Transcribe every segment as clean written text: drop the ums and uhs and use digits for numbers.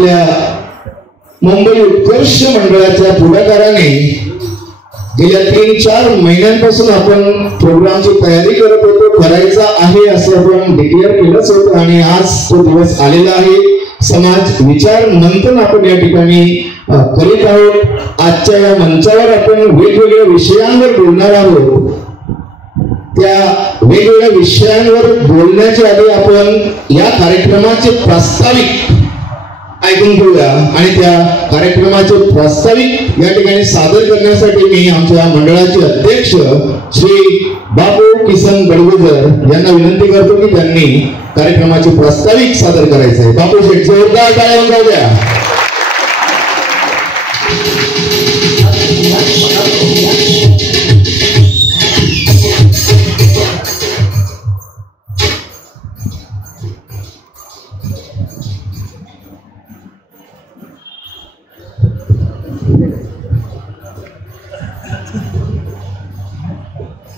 आपल्या मुंबई उत्कर्ष मंडळाच्या पुढाकाराने गेल्या 3-4 महिन्यांपासून आपण प्रोग्रामची तयारी करत होतो, करायचा आहे असं आपण डिक्लेअर केलंच होतं आणि आज तो दिवस आलेला आहे. समाज विचार मंथन आपण या ठिकाणी करीत आहोत. आजच्या या मंचावर आपण वेगवेगळ्या विषयांवर बोलणार आहोत. त्या वेगवेगळ्या विषयांवर बोलण्याच्या आधी आपण या कार्यक्रमाचे प्रास्ताविक ऐकून घेऊया आणि त्या कार्यक्रमाचे प्रास्ताविक या ठिकाणी सादर करण्यासाठी मी आमच्या मंडळाचे अध्यक्ष श्री बापू किसन बडगुजर यांना विनंती करतो की त्यांनी कार्यक्रमाचे प्रास्ताविक सादर करायचे आहे. बापू शेठ, जोरदार टाळ्या वाजवा द्या.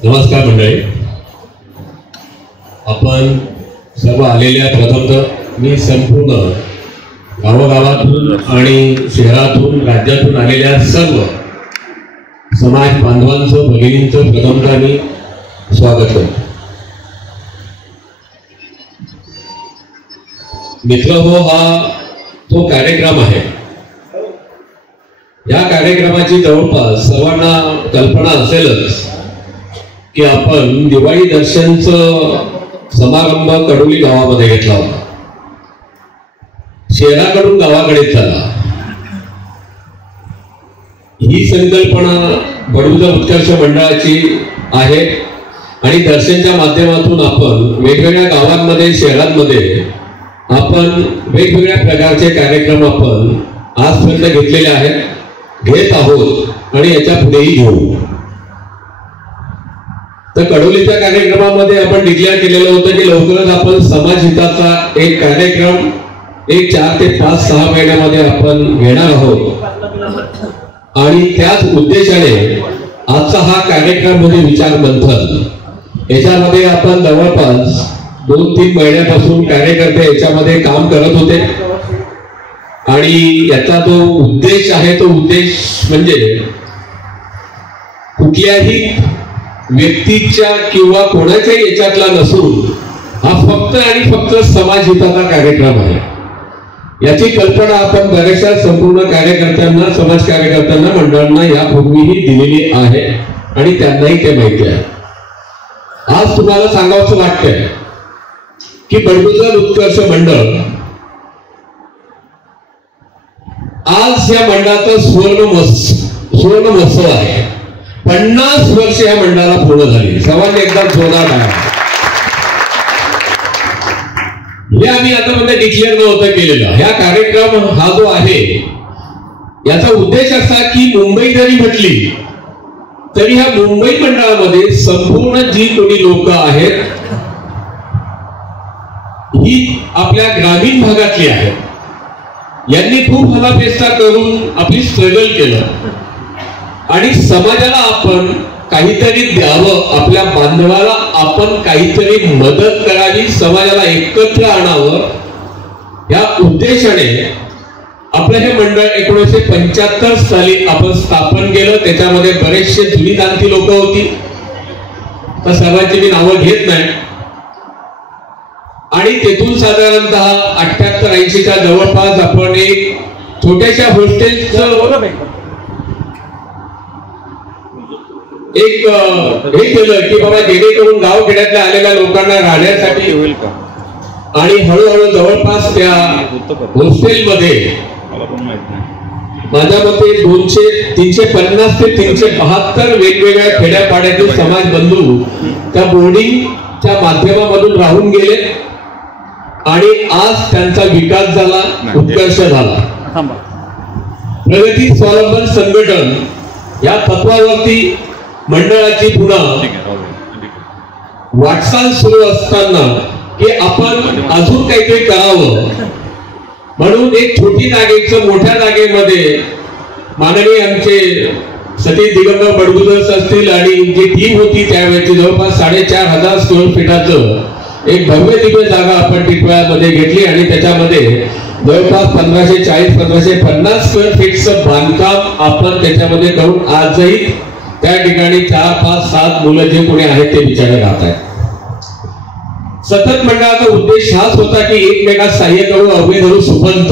नमस्कार मंडळी. आपण सर्व आलेल्या प्रथमतः मी संपूर्ण गावागावातून आणि शहरातून राज्यातून आलेल्या सर्व समाज बांधवांचं भगिनींचं प्रथमतः मी स्वागत करतो. मित्र हो हा तो कार्यक्रम आहे. या कार्यक्रमाची जवळपास सर्वांना कल्पना असेलच की आपण दिवाळी दर्शनचं समारंभ कडोली गावामध्ये घेतला होता. शहराकडून गावाकडे झाला. ही संकल्पना बडगुजर उत्कर्ष मंडळाची आहे आणि दर्शनच्या माध्यमातून आपण वेगवेगळ्या गावांमध्ये शहरांमध्ये आपण वेगवेगळ्या प्रकारचे कार्यक्रम आपण आजपर्यंत घेतलेले आहेत, घेत आहोत आणि याच्या पुढेही घेऊ. तर कडोलीच्या कार्यक्रमामध्ये आपण डिक्लेअर केलेलं होतं की लवकरच आपण समाज हिताचा एक कार्यक्रम 4 ते 5-6 महिन्यामध्ये आपण घेणार आहोत आणि त्याच उद्देशाने आजचा हा कार्यक्रम म्हणजे विचार मंथन. याच्यामध्ये आपण जवळपास 2-3 महिन्यापासून कार्यकर्ते याच्यामध्ये काम करत होते आणि याचा जो उद्देश आहे तो उद्देश म्हणजे कुठल्याही व्यक्तीच्या किंवा कोणाच्याही याच्यातला नसून हा फक्त आणि फक्त समाज हिताचा कार्यक्रम आहे. याची कल्पना आपण बऱ्याचशा संपूर्ण कार्यकर्त्यांना, समाज कार्यकर्त्यांना, मंडळांना यापूर्वीही दिलेली आहे आणि त्यांनाही ते माहिती आहे. आज तुम्हाला सांगावंसं वाटतंय की बडगुजर उत्कर्ष मंडळ आज या मंडळाचा सुवर्ण महोत्सव आहे. 50 वर्ष या मंडळाला पूर्ण झाली. सर्वांनी एकदा जोरदार टाळ्या. हे आम्ही आतापर्यंत डिक्लेअर नव्हतं केलेलं. हा कार्यक्रम हा जो आहे याचा उद्देश असा की मुंबई जरी म्हटली तरी ह्या मुंबई मंडळामध्ये संपूर्ण जी कोणी लोक आहेत ही आपल्या ग्रामीण भागातली आहेत. यांनी खूप हलापेस्ता करून आपली स्ट्रगल केलं आणि समाजाला आपण काहीतरी द्यावं, आपल्या बांधवाला आपण काहीतरी मदत करावी, समाजाला एकत्र आणावं या उद्देशाने आपलं हे मंडळ 1975 साली आपण स्थापन केलं. त्याच्यामध्ये बरेचसे जुनी जाणती लोक होती, तर सर्वांची मी नावं घेत नाही. आणि तेथून साधारणतः 78-80च्या जवळपास आपण एक छोट्याशा हॉस्टेलचं एक हे केलं की बाबा जेणेकरून गावखेड्यातल्या आलेल्या लोकांना राहण्यासाठी होईल का. आणि हळूहळू जवळपास त्या हॉस्टेलमध्ये माझ्या मते 350 ते 372 वेगवेगळ्या खेड्यापाड्यातील समाज बंधू त्या बोर्डिंगच्या माध्यमामधून राहून गेले आणि आज त्यांचा विकास झाला, उत्कर्ष झाला. प्रगती स्वावलंबन संघटन या तत्वावरती मंडळाची पुन्हा वाटचाल सुरू असताना की आपण अजून काहीतरी करावं म्हणून एक छोटी जागेचं मोठ्या जागेमध्ये माननीय आमचे सतीश दिगंबर बडगुजर असतील आणि जी टीम होती त्यावेळेची जवळपास 4,500 स्क्वेअर फीटाचं एक भव्य दिव्य जागा आपण टिटवाळ्यामध्ये घेतली आणि त्याच्यामध्ये जवळपास 1540-1550 स्क्वेअर फीटचं बांधकाम आपण त्याच्यामध्ये करून आजही त्या ठिकाणी 4, 5, 7 मुलं जे कोणी आहेत ते बिचारे राहत आहेत. सतत मंडळाचा उद्देश हाच होता की एकमेकात सहाय्य करू, अभय धरू, सुपंत.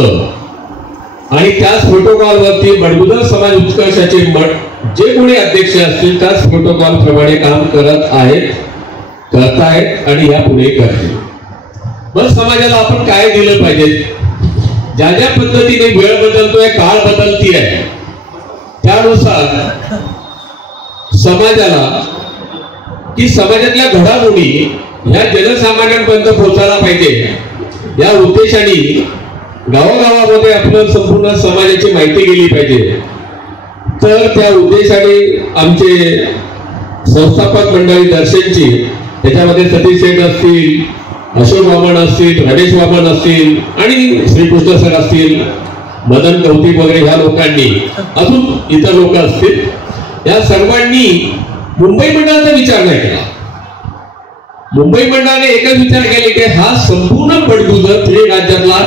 आणि त्याच प्रोटोकॉलवरती बडगुजर समाज उत्कर्षाचे जे कोणी अध्यक्ष असतील त्याच प्रोटोकॉल प्रमाणे काम करत आहेत, करतायत आणि या पुढे करतील. मग समाजाला आपण काय दिलं पाहिजे? ज्या ज्या पद्धतीने वेळ बदलतोय, काळ बदलती आहे, त्यानुसार समाजाला की समाजातल्या घडामोडी ह्या जनसामान्यांपर्यंत पोहोचायला पाहिजे या उद्देशाने गावागावामध्ये आपलं संपूर्ण समाजाची माहिती गेली पाहिजे. तर त्या उद्देशाने आमचे संस्थापक मंडळी दर्शनची, त्याच्यामध्ये सतीश शेठ असतील, अशोक वामन असतील, रमेश वामन असतील आणि श्रीकृष्ण सर असतील, मदन कौतिक वगैरे ह्या लोकांनी, अजून इतर लोक असतील, या सर्वांनी मुंबई मंडळाचा विचार नाही केला. मुंबई मंडळाने एकच विचार केले की हा संपूर्ण बडगुजर राज्यातला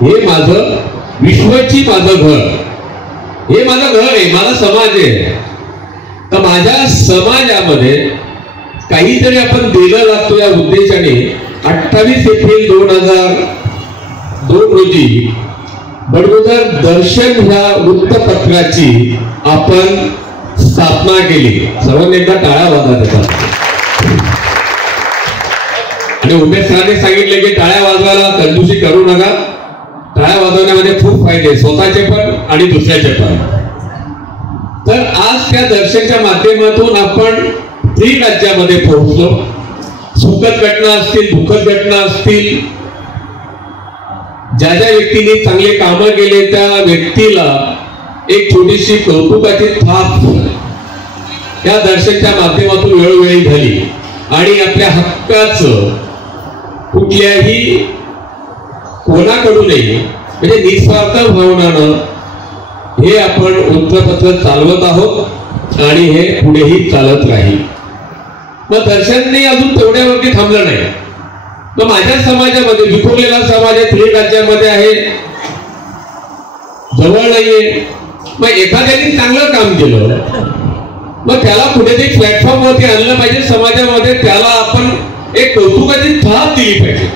हे माझं विश्वची माझं घर, हे माझं घर आहे, माझा समाज आहे. तर माझ्या समाजामध्ये काहीतरी आपण दिलं लागतो या उद्देशाने 28 एप्रिल 2002 रोजी बडगुजर दर्शन ह्या वृत्तपत्राची आपण स्थापना केली. सर्वांनी एकदा टाळ्या वाजवा त्याचा. आणि उमेश सरांनी सांगितले की टाळ्या वाजवायला कंजूसी करू नका, टाळ्या वाजवण्यामध्ये खूप फायदे, स्वतःचे पण आणि दुसऱ्याचे पण. तर आज त्या दर्शनच्या माध्यमातून आपण राज्यामध्ये पोहोचलो. सुखद घटना असतील, दुःखद घटना असतील, ज्या ज्या व्यक्तीने चांगले कामं केले त्या व्यक्तीला एक छोटीशी कौतुकाची थाप या दर्शनच्या माध्यमातून वेळोवेळी झाली. आणि आपल्या हक्काचं कुठल्याही कोणाकडूनही म्हणजे निस्वार्थ भावनानं हे आपण वृत्तपत्र चालवत आहोत आणि हे पुढेही चालत राहील. मग दर्शनने अजून तेवढ्यावरती थांबलं नाही. मग माझ्या समाजामध्ये विखुरलेला समाज आहे, 3 राज्यामध्ये आहे, जवळ नाहीये. मग एखाद्याने चांगलं काम केलं, मग त्याला कुठेतरी प्लॅटफॉर्म वरती आणलं पाहिजे समाजामध्ये, त्याला आपण एक कौतुकाची थाप दिली पाहिजे.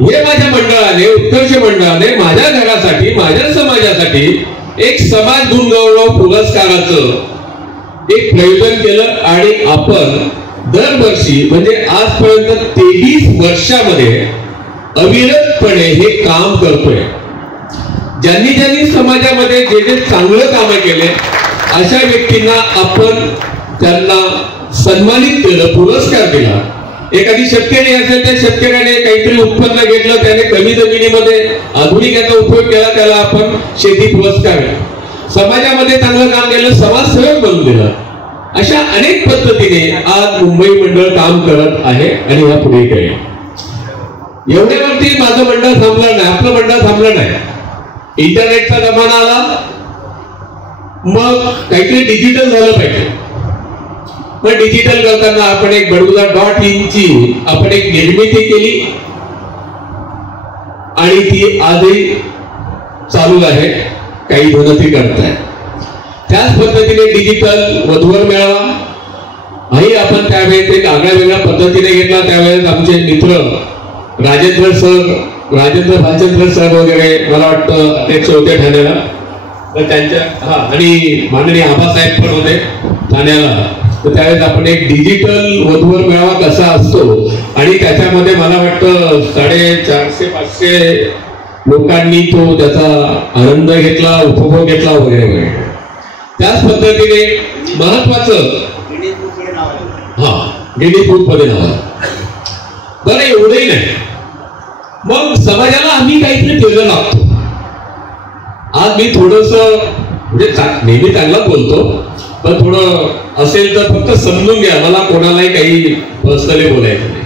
हे माझ्या मंडळाने, उत्कर्ष मंडळाने माझ्या घरासाठी, माझ्या समाजासाठी एक समाज गुणगौरव पुरस्काराचं एक प्रयोजन केलं. आणि आपण दरवर्षी म्हणजे आजपर्यंत 23 वर्षामध्ये अविरतपणे हे काम करतोय. ज्यांनी ज्यांनी समाजामध्ये जे जे चांगलं कामं केले अशा व्यक्तींना आपण त्यांना सन्मानित केलं, पुरस्कार दिला. एखादी शेतकरी असेल, त्या शेतकऱ्याने काहीतरी उत्पन्न घेतलं, त्याने कमी जमिनीमध्ये आधुनिक याचा उपयोग केला, त्याला आपण शेती पुरस्कार. समाजामध्ये चांगलं काम केलं, समाजसेवक बनवून दिलं. अशा अनेक पद्धतीने आज मुंबई मंडळ काम करत आहे आणि या पुढे करेल. एवढ्यावरती माझं मंडळ थांबलं नाही, आपलं मंडळ थांबलं नाही. इंटरनेटचा जमाना आला, मग काहीतरी डिजिटल झालं पाहिजे. पण डिजिटल करताना आपण एक बडगुजर.in ची आपण एक निर्मिती केली आणि ती आजही चालू आहे, काही जण ती करतायत. त्याच पद्धतीने डिजिटल वधूवर मेळावा ही आपण त्यावेळेस एक आगळ्या वेगळ्या पद्धतीने घेतला. त्यावेळेस आमचे मित्र राजेंद्र भालचंद्र सर वगैरे मला वाटतं अध्यक्ष होते ठाण्याला, तर त्यांच्या आणि माननीय आबासाहेब पण होते ठाण्याला. तर त्यावेळेस आपण एक डिजिटल वधूवर मेळावा कसा असतो आणि त्याच्यामध्ये मला वाटतं 450-500 लोकांनी तो त्याचा आनंद घेतला, उपभोग घेतला वगैरे वगैरे. त्याच पद्धतीने महत्वाचं गिनीज बुक मध्ये नाव. बरं, एवढंही नाही, मग समाजाला आम्ही काहीतरी केलं लागतो. आज मी थोडस म्हणजे नेहमी चांगला बोलतो, पण थोडं असेल तर फक्त समजून घ्या, मला कोणालाही काही पर्सनली बोलायचं नाही.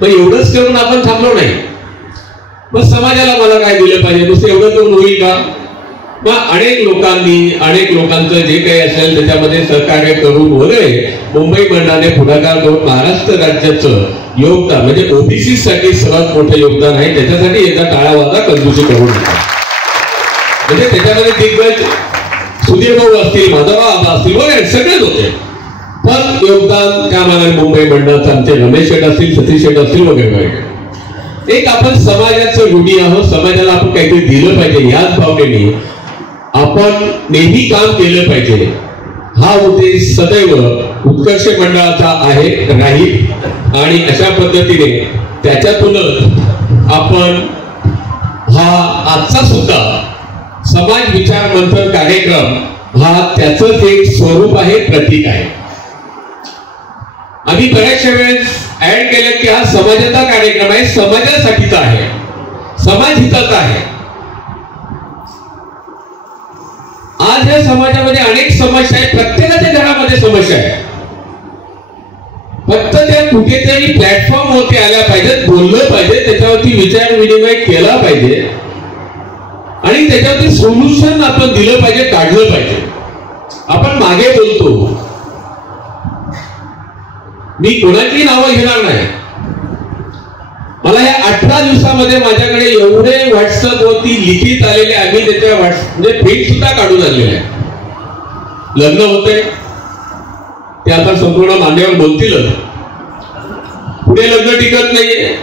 मग एवढंच करून आपण थांबलो नाही. मग समाजाला मला काय दिलं पाहिजे, नुसतं एवढं करून होईल का? मग अनेक लोकांचं जे काही असेल त्याच्यामध्ये सहकार्य करून वगैरे मुंबई मंडळाने पुढाकार करून महाराष्ट्र राज्याचं योगदान म्हणजे ओबीसी साठी सर्वात मोठं योगदान आहे. त्याच्यासाठी एकदा टाळावाजा कंजूसी करून म्हणजे त्याच्यामध्ये दिग्गज सुधीर भाऊ असतील, माधवराव असतील वगैरे सगळेच होते. पण योगदान त्या मानाने मुंबई मंडळाचं आमचे रमेश शेठ असतील, सतीश शेठ असतील वगैरे वगैरे. एक आपण समाजाचं ऋणी आहोत, समाजाला आपण काहीतरी दिलं पाहिजे याच भावनेने आपण नेहमी काम केलं पाहिजे. हा उद्देश सदैव उत्कर्ष मंडळाचा आहे, राहील आणि अशा पद्धतीने त्याच्यातूनच आपण हा आजचा सुद्धा समाज विचार मंथन कार्यक्रम हा त्याचंच एक स्वरूप आहे, प्रतीक आहे. आम्ही बऱ्याचशा वेळेस ऍड केलं की हा समाजाचा कार्यक्रम आहे, समाजासाठीचा आहे, समाज हिताचा आहे. आज या समाजामध्ये अनेक समस्या आहेत, प्रत्येकाच्या घरामध्ये समस्या आहेत. फक्त त्या कुठेतरी प्लॅटफॉर्म वरती आल्या पाहिजेत, बोललं पाहिजे, त्याच्यावरती विचार विनिमय केला पाहिजे आणि त्याच्यावरती सोल्युशन आपण दिलं पाहिजे, काढलं पाहिजे. आपण मागे बोलतो, मी कोणाची नावं घेणार नाही. मला या 18 दिवसामध्ये माझ्याकडे एवढे व्हॉट्सअप वरती लिखित आलेले, आम्ही त्याच्या म्हणजे प्रिंट सुद्धा काढून आणलेले आहे. लग्न होते ते आता संपूर्ण मान्यवर बोलतीलच, पुढे लग्न टिकत नाहीये,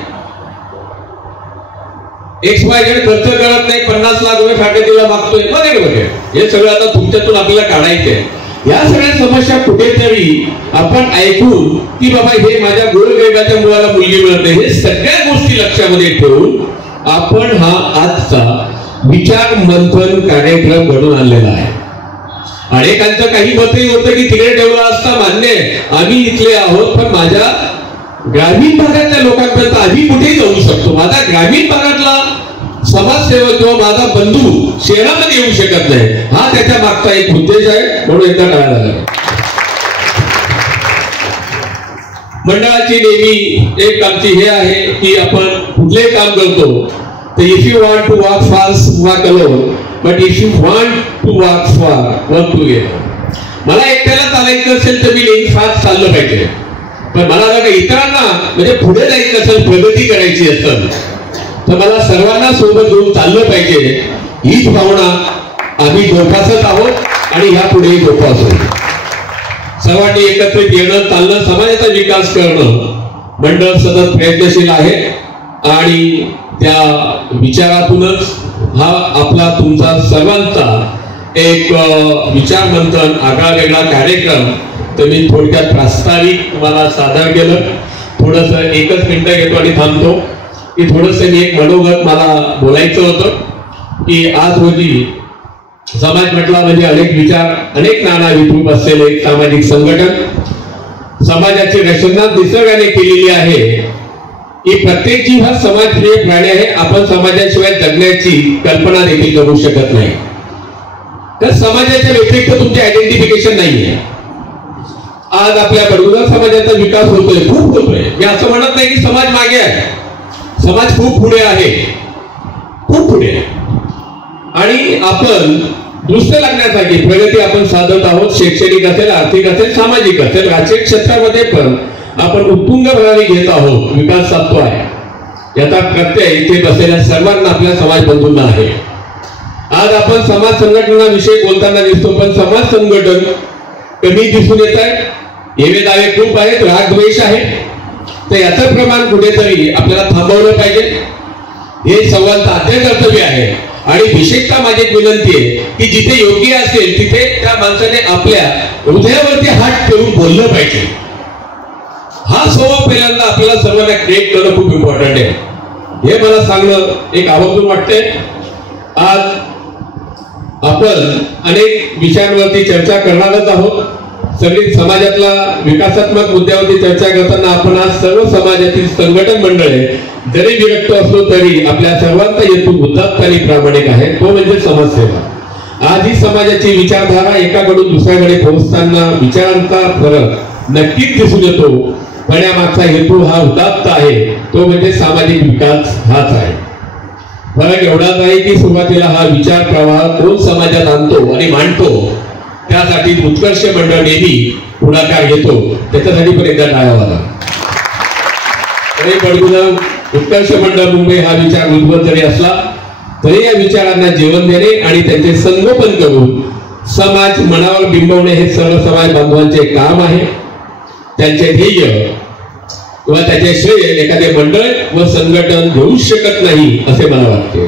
XYZ खर्च करत नाही, 50 लाख रुपये फॅकल्टीला मागतोय वगैरे वगैरे. हे सगळं आता तुमच्यातून आपल्याला काढायचंय. या सगळ्या समस्या कुठेतरी आपण ऐकून की बाबा हे माझ्या गोरगरिबाच्या मुलाला मुलगी मिळत नाही, हे सगळ्या गोष्टी लक्षामध्ये ठेवून आपण हा आजचा विचार मंथन कार्यक्रम घडून आणलेला आहे. अनेकांचं काही मतही होतं की तिकडे ठेवलं असता, मान्य आहे, आम्ही इथले आहोत, पण माझ्या ग्रामीण भागातल्या लोकांपर्यंत आम्ही कुठेही जाऊ शकतो. माझा ग्रामीण भागातला समाजसेवक किंवा माझा बंधू शहरामध्ये येऊ शकत नाही, हा त्याच्या मागचा एक उद्देश आहे. म्हणून एकदा टाळा झाला. मंडळाची नेहमी एक आमची हे आहे की आपण कुठलेही काम करतो तर if you want to walk fast walk alone, but if you want to walk far work together. मला एकट्याला चालायचं असेल तर मी नेहमी फास्ट चाललं पाहिजे, पण मला जर इतरांना म्हणजे पुढे जायचं असेल, प्रगती करायची असेल तर मला सर्वांना सोबत घेऊन चाललं पाहिजे. हीच भावना आम्ही जोपासत आहोत आणि यापुढेही जोपासू. सर्वांनी एकत्रित येणं, चालणं, समाजाचा विकास करणं मंडळ सतत प्रयत्नशील आहे आणि त्या विचारातूनच हा आपला तुमचा सर्वांचा एक विचार मंथन आगळा वेगळा कार्यक्रम तर मी थोडक्यात प्रास्ताविक तुम्हाला सादर केलं. थोडस एकच मिनिटं घेतो आणि थांबतो की थोडस मी एक मनोगत मला बोलायचं होतं की आज रोजी समाज म्हटला म्हणजे अनेक विचार, अनेक नाना विद्रूप असलेले एक सामाजिक संघटन. समाजाची रचना निसर्गाने केलेली आहे की प्रत्येक जीव हा समाजप्रिय प्राणी आहे. आपण समाजाशिवाय जगण्याची कल्पना देखील करू शकत नाही. तर समाजाच्या व्यतिरिक्त तुमचे आयडेंटिफिकेशन नाहीये. आज आपल्या बडगुजर समाजाचा विकास होतोय, खूप होतोय. मी असं म्हणत नाही की समाज मागे आहे, समाज खूप पुढे आहे, खूप पुढे. आणि आपण दुसरं लागण्यासाठी प्रगती आपण साधत आहोत. शैक्षणिक असेल, आर्थिक असेल, सामाजिक असेल, राजकीय क्षेत्रामध्ये पण आपण उत्तुंग प्रणाली घेत आहोत, विकास साधतो आहे. याचा प्रत्यय इथे बसलेल्या सर्वांना आपल्या समाज बंधूंना आहे. आज आपण समाज संघटनाविषयी बोलताना दिसतो, पण समाज संघटन कमी दिसून येत आहे. येवे दावे खूप आहेत, राग द्वेष आहे. तर याचं प्रमाण कुठेतरी आपल्याला थांबवलं पाहिजे. हे संवाद आद्य कर्तव्य आहे. आणि विशेषतः माझी विनंती आहे की जिथे योग्य असेल तिथे त्या माणसाने आपल्या हृदयावरती हात ठेवून बोललं पाहिजे. हा स्वभाव पहिल्यांदा आपल्याला सर्वांना क्रिएट करणं खूप इम्पॉर्टंट आहे. हे मला सांगणं एक आवर्जून वाटतंय. आज आपण अनेक विषयांवरती चर्चा करणारच आहोत. सगळी समाजातला विकासात्मक मुद्द्यावरती चर्चा करताना आपण आज सर्व समाजातील संघटन मंडळे जरी विरक्त असलो तरी आपल्या सर्वांचा हेतू उदात्त आणि प्रामाणिक आहे, तो म्हणजे समाजसेवा. आज ही समाजाची विचारधारा एकाकडून दुसऱ्याकडे पोहोचताना विचारांचा फरक नक्कीच दिसून येतो, पण यामागचा हेतू हा उदात्त आहे, तो म्हणजे सामाजिक विकास हाच आहे. फरक एवढाच आहे की सुरुवातीला हा विचार प्रवाह कोण समाजात आणतो आणि मांडतो त्यासाठी उत्कर्ष मंडळ नेहमी पुढाकार घेतो, त्याच्यासाठी पण एकदा टाळावा. उत्कर्ष मंडळ मुंबई हा विचार उद्भव जरी असला तरी या विचारांना जीवन देणे आणि त्यांचे संगोपन करून समाज मनावर बिंबवणे हे सर्व समाज बांधवांचे काम आहे. त्यांचे ध्येय किंवा त्याचे श्रेय एखादे मंडळ व संघटन घेऊ शकत नाही असे मला वाटते.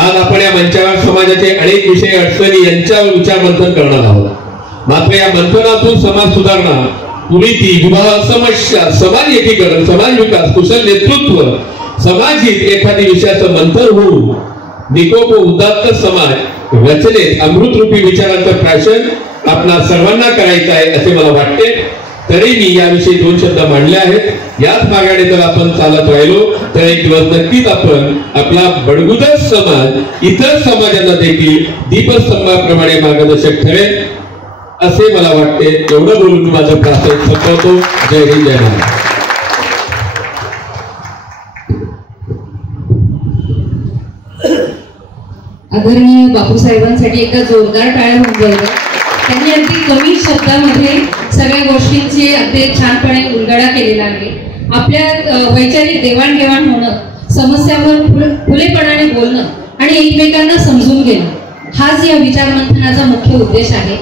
आज आपण या मंचावर समाजाचे अनेक विषय अडचणी यांच्यावर विचार मंथन करणार आहोत. मात्र या मंथनातून समाज सुधारणा, कुरीती, विवाह समस्या, समाज एकीकरण, समाज विकास, कुशल नेतृत्व, समाजहित एखादी विषयाचं मंथन होऊन निकोप उदात्त समाज रचनेत अमृतरूपी विचारांचं प्राशन आपणा सर्वांना करायचं आहे असे मला वाटते. तरी मी याविषयी 2 शब्द मांडले आहेत. याच मार्गाने जर आपण चालत राहिलो तर एक दिवस नक्कीच आपण आपला बडगुजर समाज इतर समाजांना देखील दीपस्तंभाप्रमाणे मार्गदर्शक ठरेल असे मला वाटते. एवढं बोलून मी माझं प्रास्ताविक संपवतो. जय हिंद, जय महाराष्ट्र. आदरणीय बापूसाहेबांसाठी एकदा जोरदार टाळ्या होऊन जाऊ. त्यांनी अगदी कमी शब्दामध्ये सगळ्या गोष्टींची अगदी छानपणे उलगडा केलेला आहे. आपल्या वैचारिक देवाणघेवाण होणं, समस्यावर खुलेपणाने बोलणं आणि एकमेकांना समजून घेणं हाच या विचार मंथनाचा मुख्य उद्देश आहे.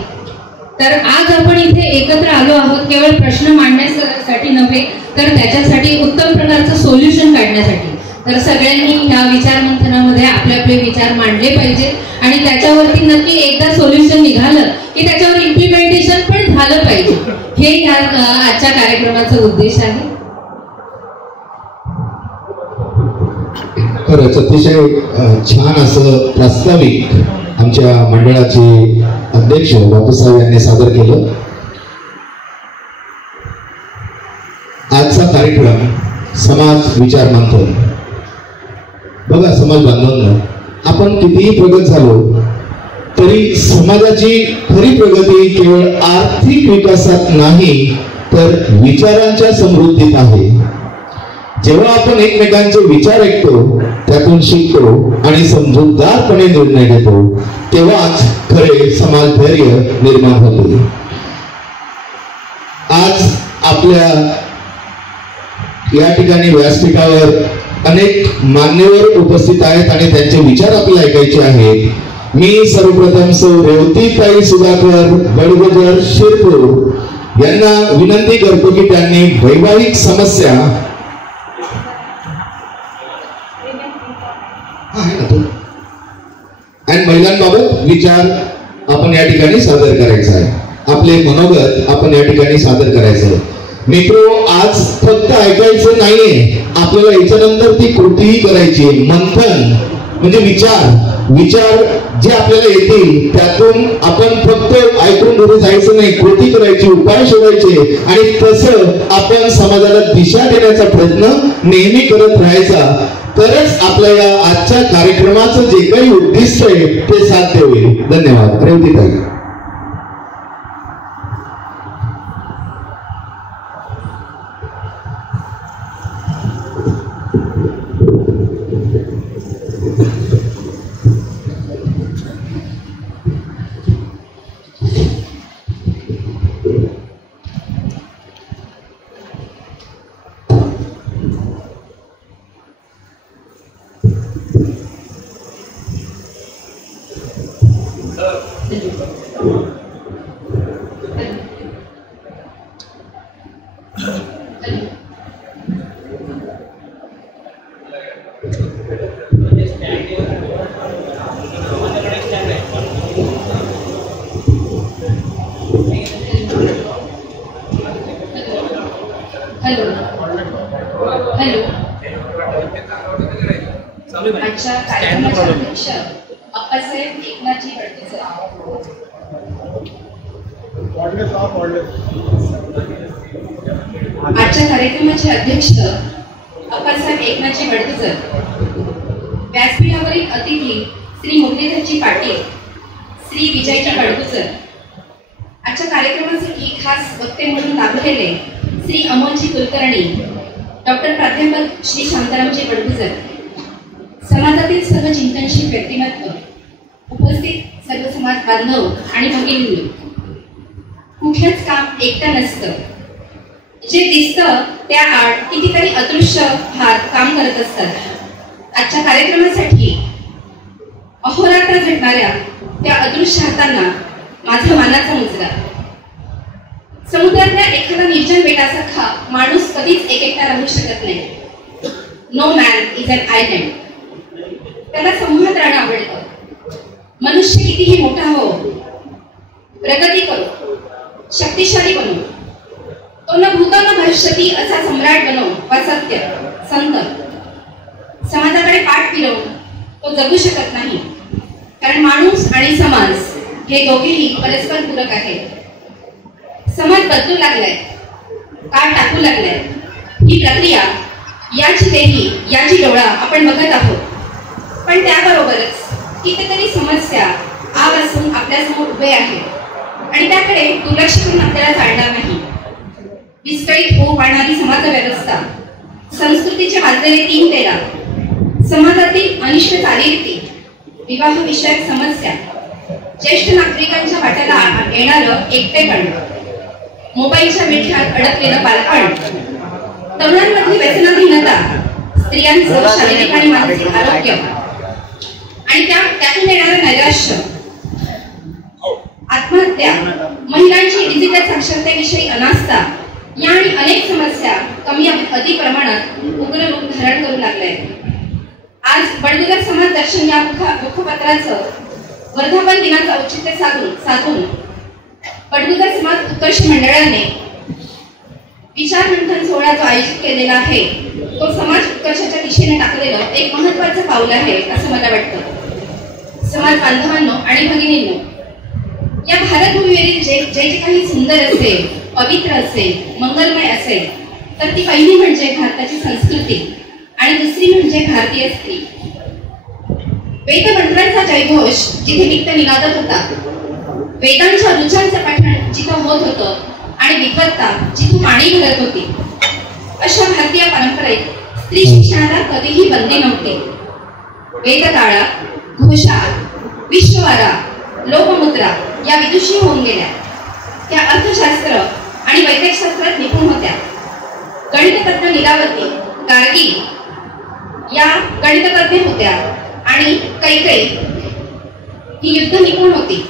तर आज आपण इथे एकत्र आलो आहोत केवळ प्रश्न मांडण्यासाठी नव्हे तर त्याच्यासाठी उत्तम प्रकारचं सोल्युशन काढण्यासाठी. तर सगळ्यांनी ह्या विचार मंथनामध्ये आपले आपले विचार मांडले पाहिजेत आणि त्याच्यावरती नक्की एकदा सोल्युशन निघालं की त्याच्यावर इम्प्लिमेंटेशन पण झालं पाहिजे. हे ह्या आजच्या कार्यक्रमाचा उद्देश आहे. खरंच अतिशय छान असं प्रास्ताविक आमच्या मंडळाचे अध्यक्ष बापूसाहेब यांनी सादर केलं. आजचा कार्यक्रम समाज विचार मंथन. बघा समाज बांधवांनो, आपण कितीही प्रगत झालो तरी समाजाची खरी प्रगती केवळ आर्थिक विकासात नाही तर विचारांच्या समृद्धीत आहे. जेव्हा आपण एकमेकांचे विचार ऐकतो, त्यातून शिकतो आणि समजूतदारपणे निर्णय घेतो तेव्हाच खरे समाज धैर्य निर्माण होते. आज आपल्या या ठिकाणी व्यासपीठावर अनेक मान्यवर उपस्थित आहेत आणि त्यांचे विचार आपल्याला ऐकायचे आहेत. मी सर्वप्रथम सौ रेवतीताई सुधाकर बडगुजर शिरपूर यांना विनंती करतो की त्यांनी वैवाहिक समस्या आणि महिलांबाबत विचार आपण या ठिकाणी सादर करायचा आहे. आपले मनोगत आपण या ठिकाणी सादर करायचं आहे. मित्रो, आज फक्त ऐकायचं नाहीये, आपल्याला याच्यानंतर ती कृतीही करायची. मंथन म्हणजे विचार जे आपल्याला येतील त्यातून आपण फक्त ऐकून घरी जायचं नाही, कृती करायची, उपाय शोधायचे आणि तसं आपण समाजाला दिशा देण्याचा प्रयत्न नेहमी करत राहायचा. तरच आपल्या या आजच्या कार्यक्रमाचं जे काही उद्दिष्ट आहे ते साध्य होईल. धन्यवाद. रेवतीताई. आजच्या कार्यक्रमाचे अध्यक्ष अप्पासाहेब एकनाथजी बडगुजर. आजच्या कार्यक्रमाचे अध्यक्ष अप्पासाहेब एकनाथजी बडगुजर. व्यासपीठावरील अतिथी श्री मुरलीधरजी पाटील, श्री विजयजी बडगुजर. आजच्या कार्यक्रमासाठी खास वक्ते म्हणून लाभलेले श्री अमोलजी कुलकर्णी, डॉक्टर प्राध्यापक श्री शांतारामजी बडगुजर. समाजातील सृजनशील व्यक्तिमत्व, उपस्थित सर्व समाज बांधव आणि भगिनींनो, कुठलंच काम एकटं नसतं. जे दिसतं त्या आड कितीतरी अदृश्य हात काम करत असतात. आजच्या कार्यक्रमासाठी अहोरात्र झटणाऱ्या त्या अदृश्य हातांना माझा मानाचा मुजरा. समुद्रातल्या एखादा निर्जन बेटासारखा माणूस कधीच एकटा राहू शकत नाही. No man is an island. त्याला समूहात राहणं आवडतं. मनुष्य कितीही मोठा हो, प्रगती करो, शक्तिशाली बनो, तो न भूतो न भविष्यती असा सम्राट बनो वा सत्य संत. समाजाकडे पाठ फिरवून तो जगू शकत नाही, कारण माणूस आणि समाज हे दोघेही परस्पर पूरक आहेत. समाज बदलू लागलाय, काळ टाकू लागलाय. ही प्रक्रिया, याची देही, याची डोळा आपण बघत आहोत. पण त्याबरोबरच कितीतरी समस्या आजपासून आपल्यासमोर उभे आहेत आणि त्याकडे दुर्लक्ष करून आपल्याला चालणार नाही. विस्कळीत होऊ पाहणारी समाज व्यवस्था, संस्कृतीचे वाजलेले 3 तेरा, समाजातील अनिष्ट चालीरीती, विवाह विषयक समस्या, ज्येष्ठ नागरिकांच्या वाट्याला येणारं एकटेपण, मोबाईलच्या मिठ्यात अडकलेलं बालपण, तरुणांमधली व्यसनाधीनता, स्त्रियांचं शारीरिक आणि मानसिक आरोग्य आणि त्यातून येणारं नैराश्य, आत्महत्या, महिलांची डिजिटल साक्षरतेविषयी अनास्था, या आणि अनेक समस्या कमी अधिक प्रमाणात उग्र रूप धारण करू लागल्या. आज बडगुजर समाज दर्शन या मुखपत्राचं वर्धापन दिनाचं औचित्य साधून बडगुजर समाज उत्कर्ष मंडळाने विचार मंथन सोहळा जो आयोजित केलेला आहे, तो समाज उत्कर्षाच्या दिशेने टाकलेलं एक महत्वाचं पाऊल आहे असं मला वाटतं. समाज बांधवांनो आणि भगिनींनो, या भारतभूमीवरील जे जे काही सुंदर असेल, पवित्र असेल, मंगलमय असेल, तर ती पहिली म्हणजे भारताची संस्कृती आणि दुसरी म्हणजे भारतीय स्त्री. वेदमंत्रांचा जयघोष जिथे नित्य निनादत होता, वेदांच्या ऋचांचं पठण जिथं होत होतं आणि विद्वत्ता जिथं पाणी भरत होती, अशा भारतीय परंपरेत स्त्री शिक्षणाला कधीही बंदी नव्हती. वेदकाळात घोषा, विश्ववारा, लोकमुद्रा या विदुषी होऊन गेल्या. त्या अर्थशास्त्र आणि वैद्यकशास्त्रात निपुण होत्या. गणिततज्ञ लीलावती, गार्गी या गणिततज्ञ होत्या आणि कैकेयी ही युद्ध निपुण होती.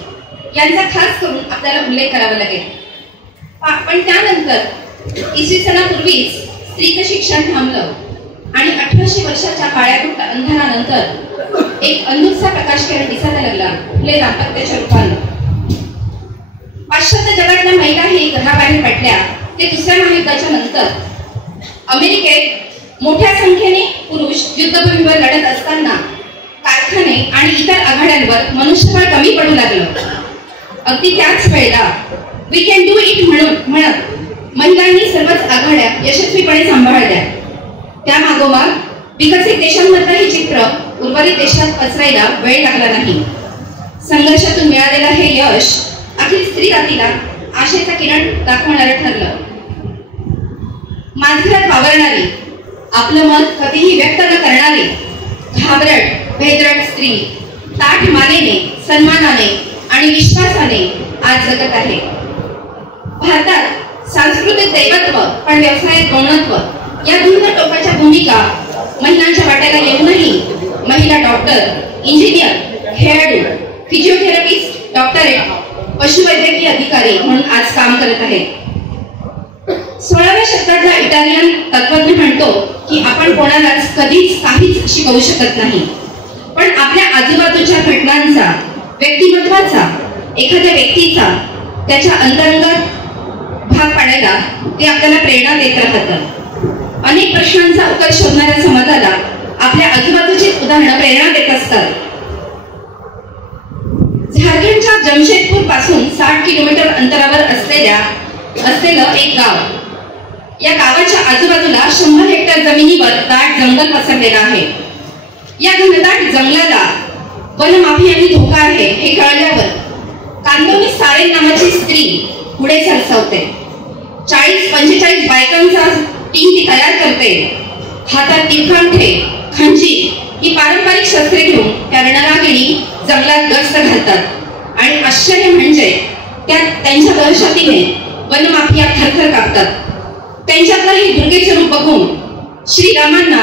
यांचा खास करून आपल्याला उल्लेख करावा लागेल. पण त्यानंतर इसवी सनापूर्वीच स्त्रीचं शिक्षण थांबलं आणि 1800 वर्षाच्या काळ्याकुट्ट अंधारानंतर एक अंधुकसा प्रकाश किरण दिसायला लागला फुले दाम्पत्याच्या रूपानं. पाश्चात्य जगातल्या महिलाही घराबाहेर पडल्या ते दुसऱ्या महायुद्धाच्या नंतर. अमेरिकेत मोठ्या संख्येने पुरुष युद्धभूमीवर लढत असताना कारखाने आणि इतर आघाड्यांवर मनुष्यबळ कमी पडू लागलं. अगदी त्याच वेळेला वी कॅन डू इट म्हणत महिलांनी सर्वच आघाड्या यशस्वीपणे सांभाळल्या. त्या मागोमाग विकसित देशांमधलं हे चित्र उर्वरित देशात पसरायला वेळ लागला नाही. संघर्षातून मिळालेलं हे यश अखिल स्त्री जातीला आशेचा किरण दाखवणारं ठरलं. माणसात वावरणारी, आपलं मत कधीही व्यक्त न करणारी, घाबरट भेदरट स्त्री ताठ मानेने, सन्मानाने आणि विश्वासाने आज जगत आहे. भारतात सांस्कृतिक दैवत्व पण व्यवसायात गौणत्व या भिन्न टोकाच्या भूमिका महिलांच्या वाट्याला येऊनही महिला डॉक्टर, इंजिनियर, खेळाडू, फिजिओथेरपिस्ट, डॉक्टरेट, पशुवैद्यकीय अधिकारी म्हणून आज काम करत आहेत. 16व्या शतकातला इटालियन तत्वज्ञ म्हणतो की आपण कोणालाच कधीच काहीच शिकवू शकत नाही, पण आपल्या आजूबाजूच्या घटनांचा, व्यक्तिमत्वाचा, एखाद्या व्यक्तीचा त्याच्या अंतरंगात भाग पाडायला ते आपल्याला प्रेरणा देत राहतं. अनेक प्रश्नांचा उत्तर शोधणाऱ्या समाजाला आपल्या आजूबाजूची उदाहरणं प्रेरणा देत असतात. झारखंडच्या जमशेदपूर पासून 60 किलोमीटर अंतरावर असलेलं एक गाव. या गावाच्या आजूबाजूला 100 हेक्टर जमिनीवर दाट जंगल पसरलेलं आहे. या घनदाट जंगलाला वनमाफियांनी धोका आहे हे कळल्यावर कांदोनी सारेन नावाची स्त्री पुढे सरसावते. 40-45 बायकांचा टीम ती तयार करते. हातात तिरकांठे, खंजीर की पारंपरिक शस्त्रे घेऊन त्या रणरागिणी जंगलात गस्त घालतात आणि आश्चर्य म्हणजे त्यांच्या दहशतीने वनमाफिया थरथर कापतात. त्यांच्यातलं हे दुर्गेचं रूप बघून श्रीरामांना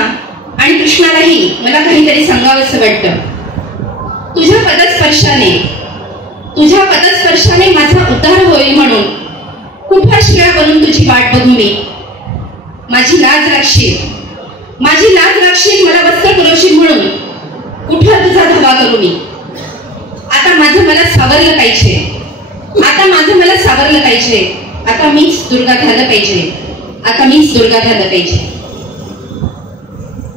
आणि कृष्णालाही मला काहीतरी सांगावंसं वाटतं. तुझ्या पदस्पर्शाने माझा उद्धार होईल म्हणून कुठा शिळा बनून तुझी वाट बघू मी. माझी लाज राखशील, मला वस्त्र पुरवशील म्हणून कुठं तुझा धावा करू मी. आता माझं मला सावरलं पाहिजे. आता मीच दुर्गा झालं पाहिजे.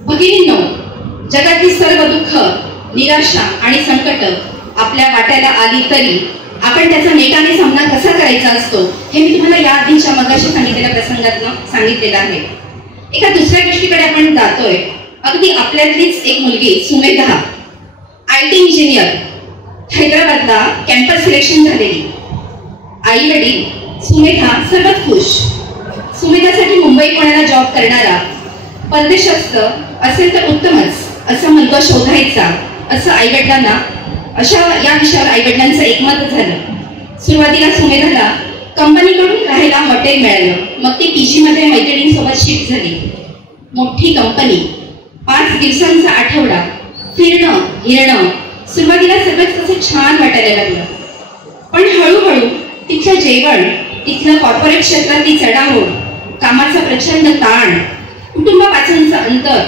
भगिनींनो, जगातील सर्व दुःख, निराशा आणि संकट आपल्या वाट्याला आली तरी आपण त्याचा नेटाने सामना कसा करायचा असतो हे मी तुम्हाला या आधीच्या मगाशी सांगितलेल्या प्रसंगातून सांगितलेलं आहे. एका दुसऱ्या गोष्टीकडे आपण जातोय. अगदी आपल्यातलीच एक मुलगी सुमेधा, IT इंजिनियर, हैदराबादला कॅम्पस सिलेक्शन झालेली. आई वडील, सुमेधा सर्वात खुश. सुमेधासाठी मुंबई पुण्याला जॉब करणारा परदेशस्थ असेल तर उत्तमच असा मुलगा शोधायचा असं आईवडिलांना, या विषयावर आईवडिलांचं एकमत झालं. सुरुवातीला सुमेधाला कंपनीकडून राहायला हॉटेल मिळालं. मग ती PG मध्ये मैत्रिणींसोबत शिफ्ट झाली. मोठी कंपनी, 5 दिवसांचा आठवडा, फिरणं हिरणं. सुरुवातीला सगळंच कसं छान वाटायला लागलं. पण हळूहळू तिथलं जेवण, तिथलं कॉर्पोरेट क्षेत्रातली चढाओढ, कामाचा प्रचंड ताण, कुटुंबापासूनचं अंतर,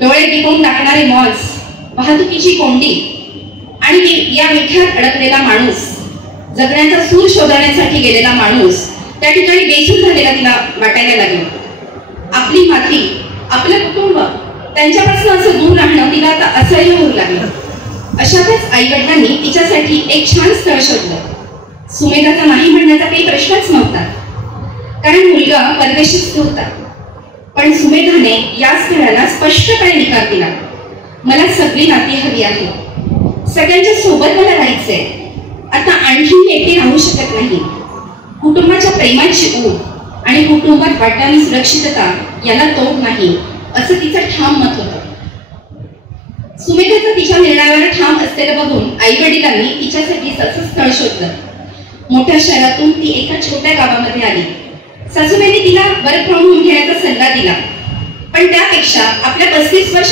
डोळे दिपवून टाकणारे मॉल्स, वाहतुकीची कोंडी आणि या विख्यात अडकलेला माणूस, जगण्याचा सूर शोधण्यासाठी गेलेला माणूस त्या ठिकाणी बेसूर झालेला तिला वाटायला लागलं. आपली माती, आपलं कुटुंब, त्यांच्यापासून असं दूर राहणं तिला आता असह्य होऊ लागलं. अशातच आईवडिलांनी तिच्यासाठी एक छान स्थळ शोधलं. सुमेधाचा नाही म्हणण्याचा काही प्रश्नच नव्हता, कारण मुलगा परदेशस्थ होता. पण सुमेधाने या स्थळाला स्पष्टपणे निकार दिला. मला सगळी नाती हवी आहे, सगळ्यांच्या सोबत मला राहायचंय. आता आणखी मी एकटी राहू शकत नाही. कुटुंबाच्या प्रेमाची ऊब आणि कुटुंबात वाटणारी सुरक्षितता याला तोड नाही, असं तिचं ठाम मत होतं. सुमेधाचं तिच्या निर्णयावर ठाम असलेलं बघून आईवडिलांनी तिच्यासाठी असं स्थळ शोधलं. मोठ्या शहरातून ती एका छोट्या गावामध्ये आली. सासूबाईंनी तिला वर्क फ्रॉम होम घेण्याचा सल्ला दिला. पण त्यापेक्षा आपल्या 35 वर्ष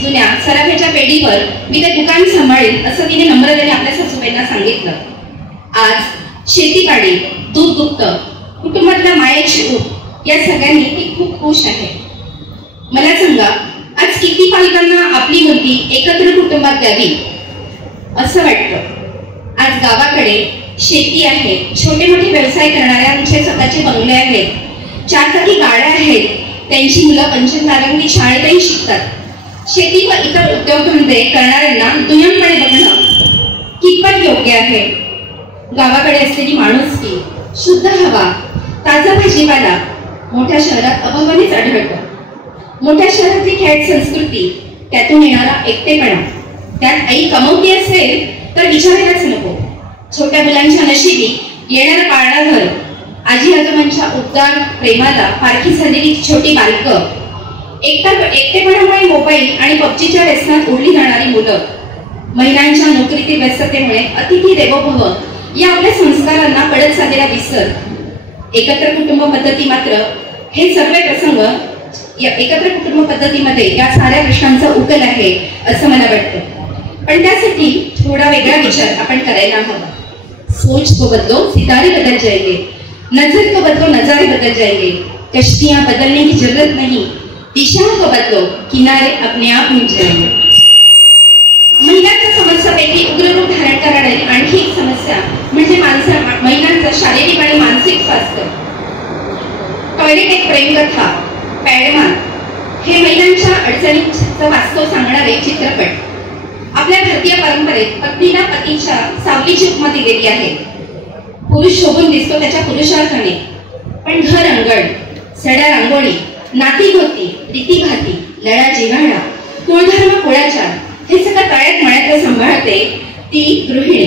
जुन्या सराफ्याच्या पेढीवर मी ते दुकान सांभाळेल असं तिने नम्रतेने आपल्या सासूबाईंना सांगितलं. आज शेतीवाडी, दूध दुभतं, कुटुंबातल्या मायाची ऊब या सगळ्यांनी ती खूप खुश आहे. मला सांगा, आज किती पालकांना आपली मुलगी एकत्र कुटुंबात द्यावी असं वाटतं. आज गावाकडे शेती आहे, छोटे मोठे व्यवसाय करणाऱ्यांचे स्वतःचे बंगले आहेत, 4 चाकी गाड्या आहेत, त्यांची मुलं पंचतारांकित शाळेतही शिकतात. शेती व इतर उद्योगधंदे करणाऱ्यांना दुय्यमपणे बघणं कितपत योग्य आहे? गावाकडे असलेली माणुसकी, शुद्ध हवा, ताजा भाजीपाला मोठ्या शहरात अभावानेच आढळतो. मोठ्या शहरातली खेळ संस्कृती, त्यातून येणारा एकटेपणा, त्यात आई कमवती असेल तर विचारायलाच नको. छोट्या मुलांच्या नशिबी येणारं पाळणा घर, आजी आजोबांच्या उद्दार प्रेमाला पारखी झालेली छोटी बालकं, एकटेपणामुळे मोबाईल आणि पबजीच्या व्यसनात ओढली जाणारी मुलं, महिलांच्या नोकरीतील व्यस्ततेमुळे अतिथी देवो भव या आपल्या संस्कारांना पडत चाललेला विसर. एकत्र कुटुंब पद्धती मात्र हे सर्व प्रसंग एकत्र कुटुंब पद्धतीमध्ये या साऱ्या प्रश्नांचा उकल आहे असं मला वाटतं. पण त्यासाठी थोडा वेगळा विचार आपण करायला हवा. सोच को बदलो, सितारे बदल जाएंगे. नजर को बदलो, नजारे बदल जाएंगे. कश्तियां बदलने की जरूरत नहीं, दिशाओं को बदलो, किनारे अपने आप मिल जाएंगे. महिलांच्या समस्यापैकी उग्र रूप धारण करणारी आणखी एक समस्या म्हणजे महिलांचं शारीरिक आणि मानसिक स्वास्थ्य. टॉयलेट एक प्रेमकथा, पॅडमान हे महिलांच्या अडचणींचं वास्तव सांगणारे चित्रपट. आपल्या भारतीय परंपरेत पत्नीला पतीच्या सावलीची उपमा दिलेली आहे. पुरुष शोभून दिसतो त्याच्या पुरुषार्थाने, पण घर अंगण, सड्या रांगोळी, नाती गोती, रीतीभाती, लढा जिव्हाळा, कुळधर्म कुळाचार हे सगळं तळ्यात मळ्यात सांभाळते ती गृहिणी.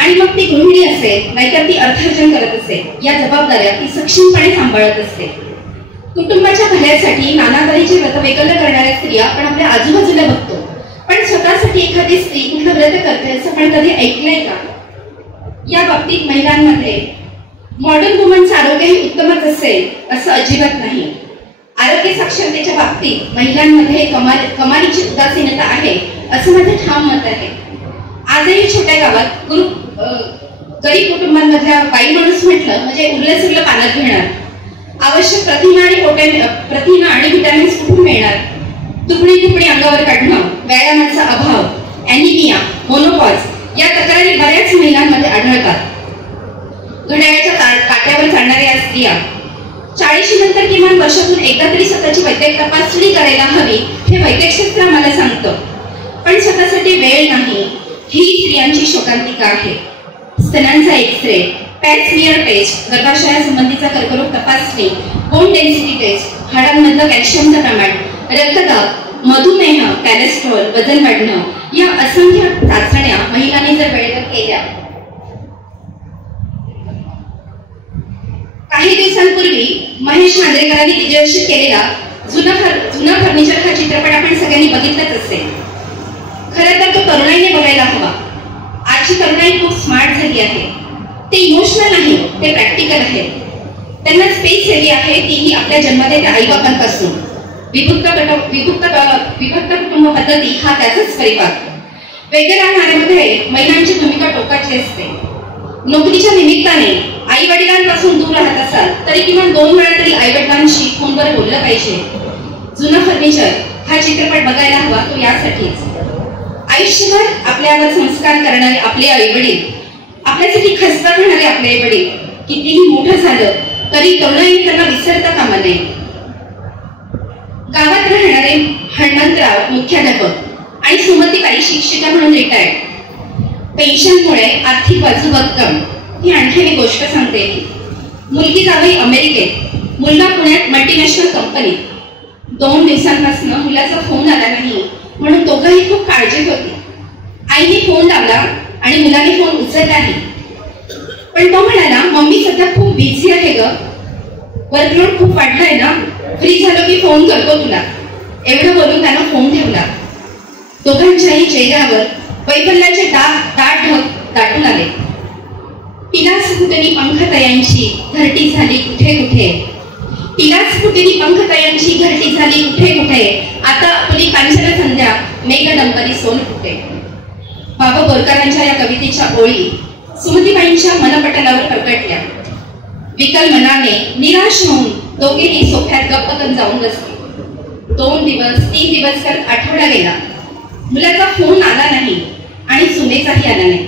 आणि मग ती गृहिणी असेल नाहीतर ती अर्थार्जन करत असेल, या जबाबदाऱ्या ती सक्षमपणे सांभाळत असते. कुटुंबाच्या भल्यासाठी नाना तऱ्हेचे व्रतवैकल्य करणाऱ्या स्त्रिया आपण आपल्या आजूबाजूला गर्भवती स्त्री कुठलं व्रत करते असं आपण कधी ऐकलंय का? या बाबतीत महिलांमध्ये मॉडर्न वुमनचं आरोग्यही उत्तमच असेल असं अजिबात नाही. आरोग्य साक्षरतेच्या बाबतीत महिलांमध्ये कमालीची उदासीनता आहे असं माझं ठाम मत आहे. आजही छोट्या गावात गरीब कुटुंबांमधल्या बाई माणूस म्हटलं म्हणजे उरलं सुरलं पाण्यात घेणार. आवश्यक प्रथिना आणि व्हिटॅमिन्स कुठून मिळणार? तुकडी अंगावर काढणं, व्यायामाचा अभाव, ॲनिमिया, मोनोपॉज या तक्रारी बऱ्याच महिलांमध्ये आढळतात. घड्याळाच्या काट्यावर चालणाऱ्या स्त्रिया 40 नंतर किमान वर्षातून एकदा तरी स्वतःची वैद्यक तपासणी करायला हवी हे वैद्यकशास्त्र आम्हाला सांगतं. पण स्वतःसाठी वेळ नाही ही स्त्रियांची शोकांतिका आहे. स्तनांचा एक्सरे, पॅच स्मिअर टेस्ट, गर्भाशयासंबंधीचा कर्करोग तपासणी, बोन डेन्सिटी टेस्ट, हाडांमधलं कॅल्शियमचं प्रमाण, रक्तदाब, मधुमेह, कॅलेस्ट्रॉल, वजन वाढणं या असंख्य चाचण्या महिलांनी जर वेळेवर केल्या. काही दिवसांपूर्वी महेश मांजरेकरांनी दिग्दर्शित केलेला जुना फर्निचर हा चित्रपट आपण सगळ्यांनी बघितलाच असेल. खरं तर तो तरुणाईने बघायला हवा. आजची तरुणाई खूप स्मार्ट झाली आहे. ते इमोशनल नाही, ते प्रॅक्टिकल आहे. त्यांना स्पेस हवी आहे, तीही आपल्या जन्मदात्या आई बाबांपासून. विभक्त कुटुंब पद्धती हा त्याचाच परिपाक. वैद्यकीय महिलांची भूमिका टोकाची असते. नोकरीच्या निमित्ताने आई वडिलांपासून दूर राहत असाल तरी किमान 2 वेळा तरी आई वडिलांशी फोनवर बोललं पाहिजे. जुनं फर्निचर हा चित्रपट बघायला हवा तो यासाठीच. आयुष्यभर आपल्यावर संस्कार करणारे आपले आई वडील, आपल्यासाठी खस्ता करणारे आपले आई वडील कितीही मोठं झालं तरी तरुणाईने त्यांना विसरता कामा नये. गावात राहणारे हणमंतराव मुख्याध्यापक आणि सुमतीबाई शिक्षिका म्हणून रिटायर्ड. पेन्शनमुळे आर्थिक बाजू भक्कम ही आणखी एक गोष्ट सांगते. मुलगी जावई अमेरिकेत, मुलगा पुण्यात मल्टीनॅशनल कंपनीत. 2 दिवसांपासून मुलाचा फोन आला नाही म्हणून दोघंही खूप काळजीत होती. आईने फोन लावला आणि मुलाने फोन उचललाही. पण तो म्हणाला, मम्मी सध्या खूप बिझी आहे ग, वर्कलोड खूप वाढलाय ना, फ्री झालो की फोन करतो तुला. एवढं बोलून त्यानं फोन ठेवला. दोघांच्याही चेहऱ्यावर वैफल्याचे दाट ढग दाटून आले. तिलाच फुटणी पंखतयांची घरटी झाली कुठे कुठे, तिलाच फुटणी पंखतयांची घरटी झाली कुठे कुठे, आता आपली कांचन संध्या मेघडंबरी सोन फुटे. बाबा बोरकरांच्या या कवितेच्या ओळी सुमतीबाईंच्या मनपटलावर प्रकटल्या. विकल मनाने निराश होऊन दोघेही सोफ्यात गप्पकन जाऊन बसले. 2 दिवस 3 दिवस करत आठवडा गेला. मुलाचा फोन आला नाही आणि सुनेचाही आला नाही.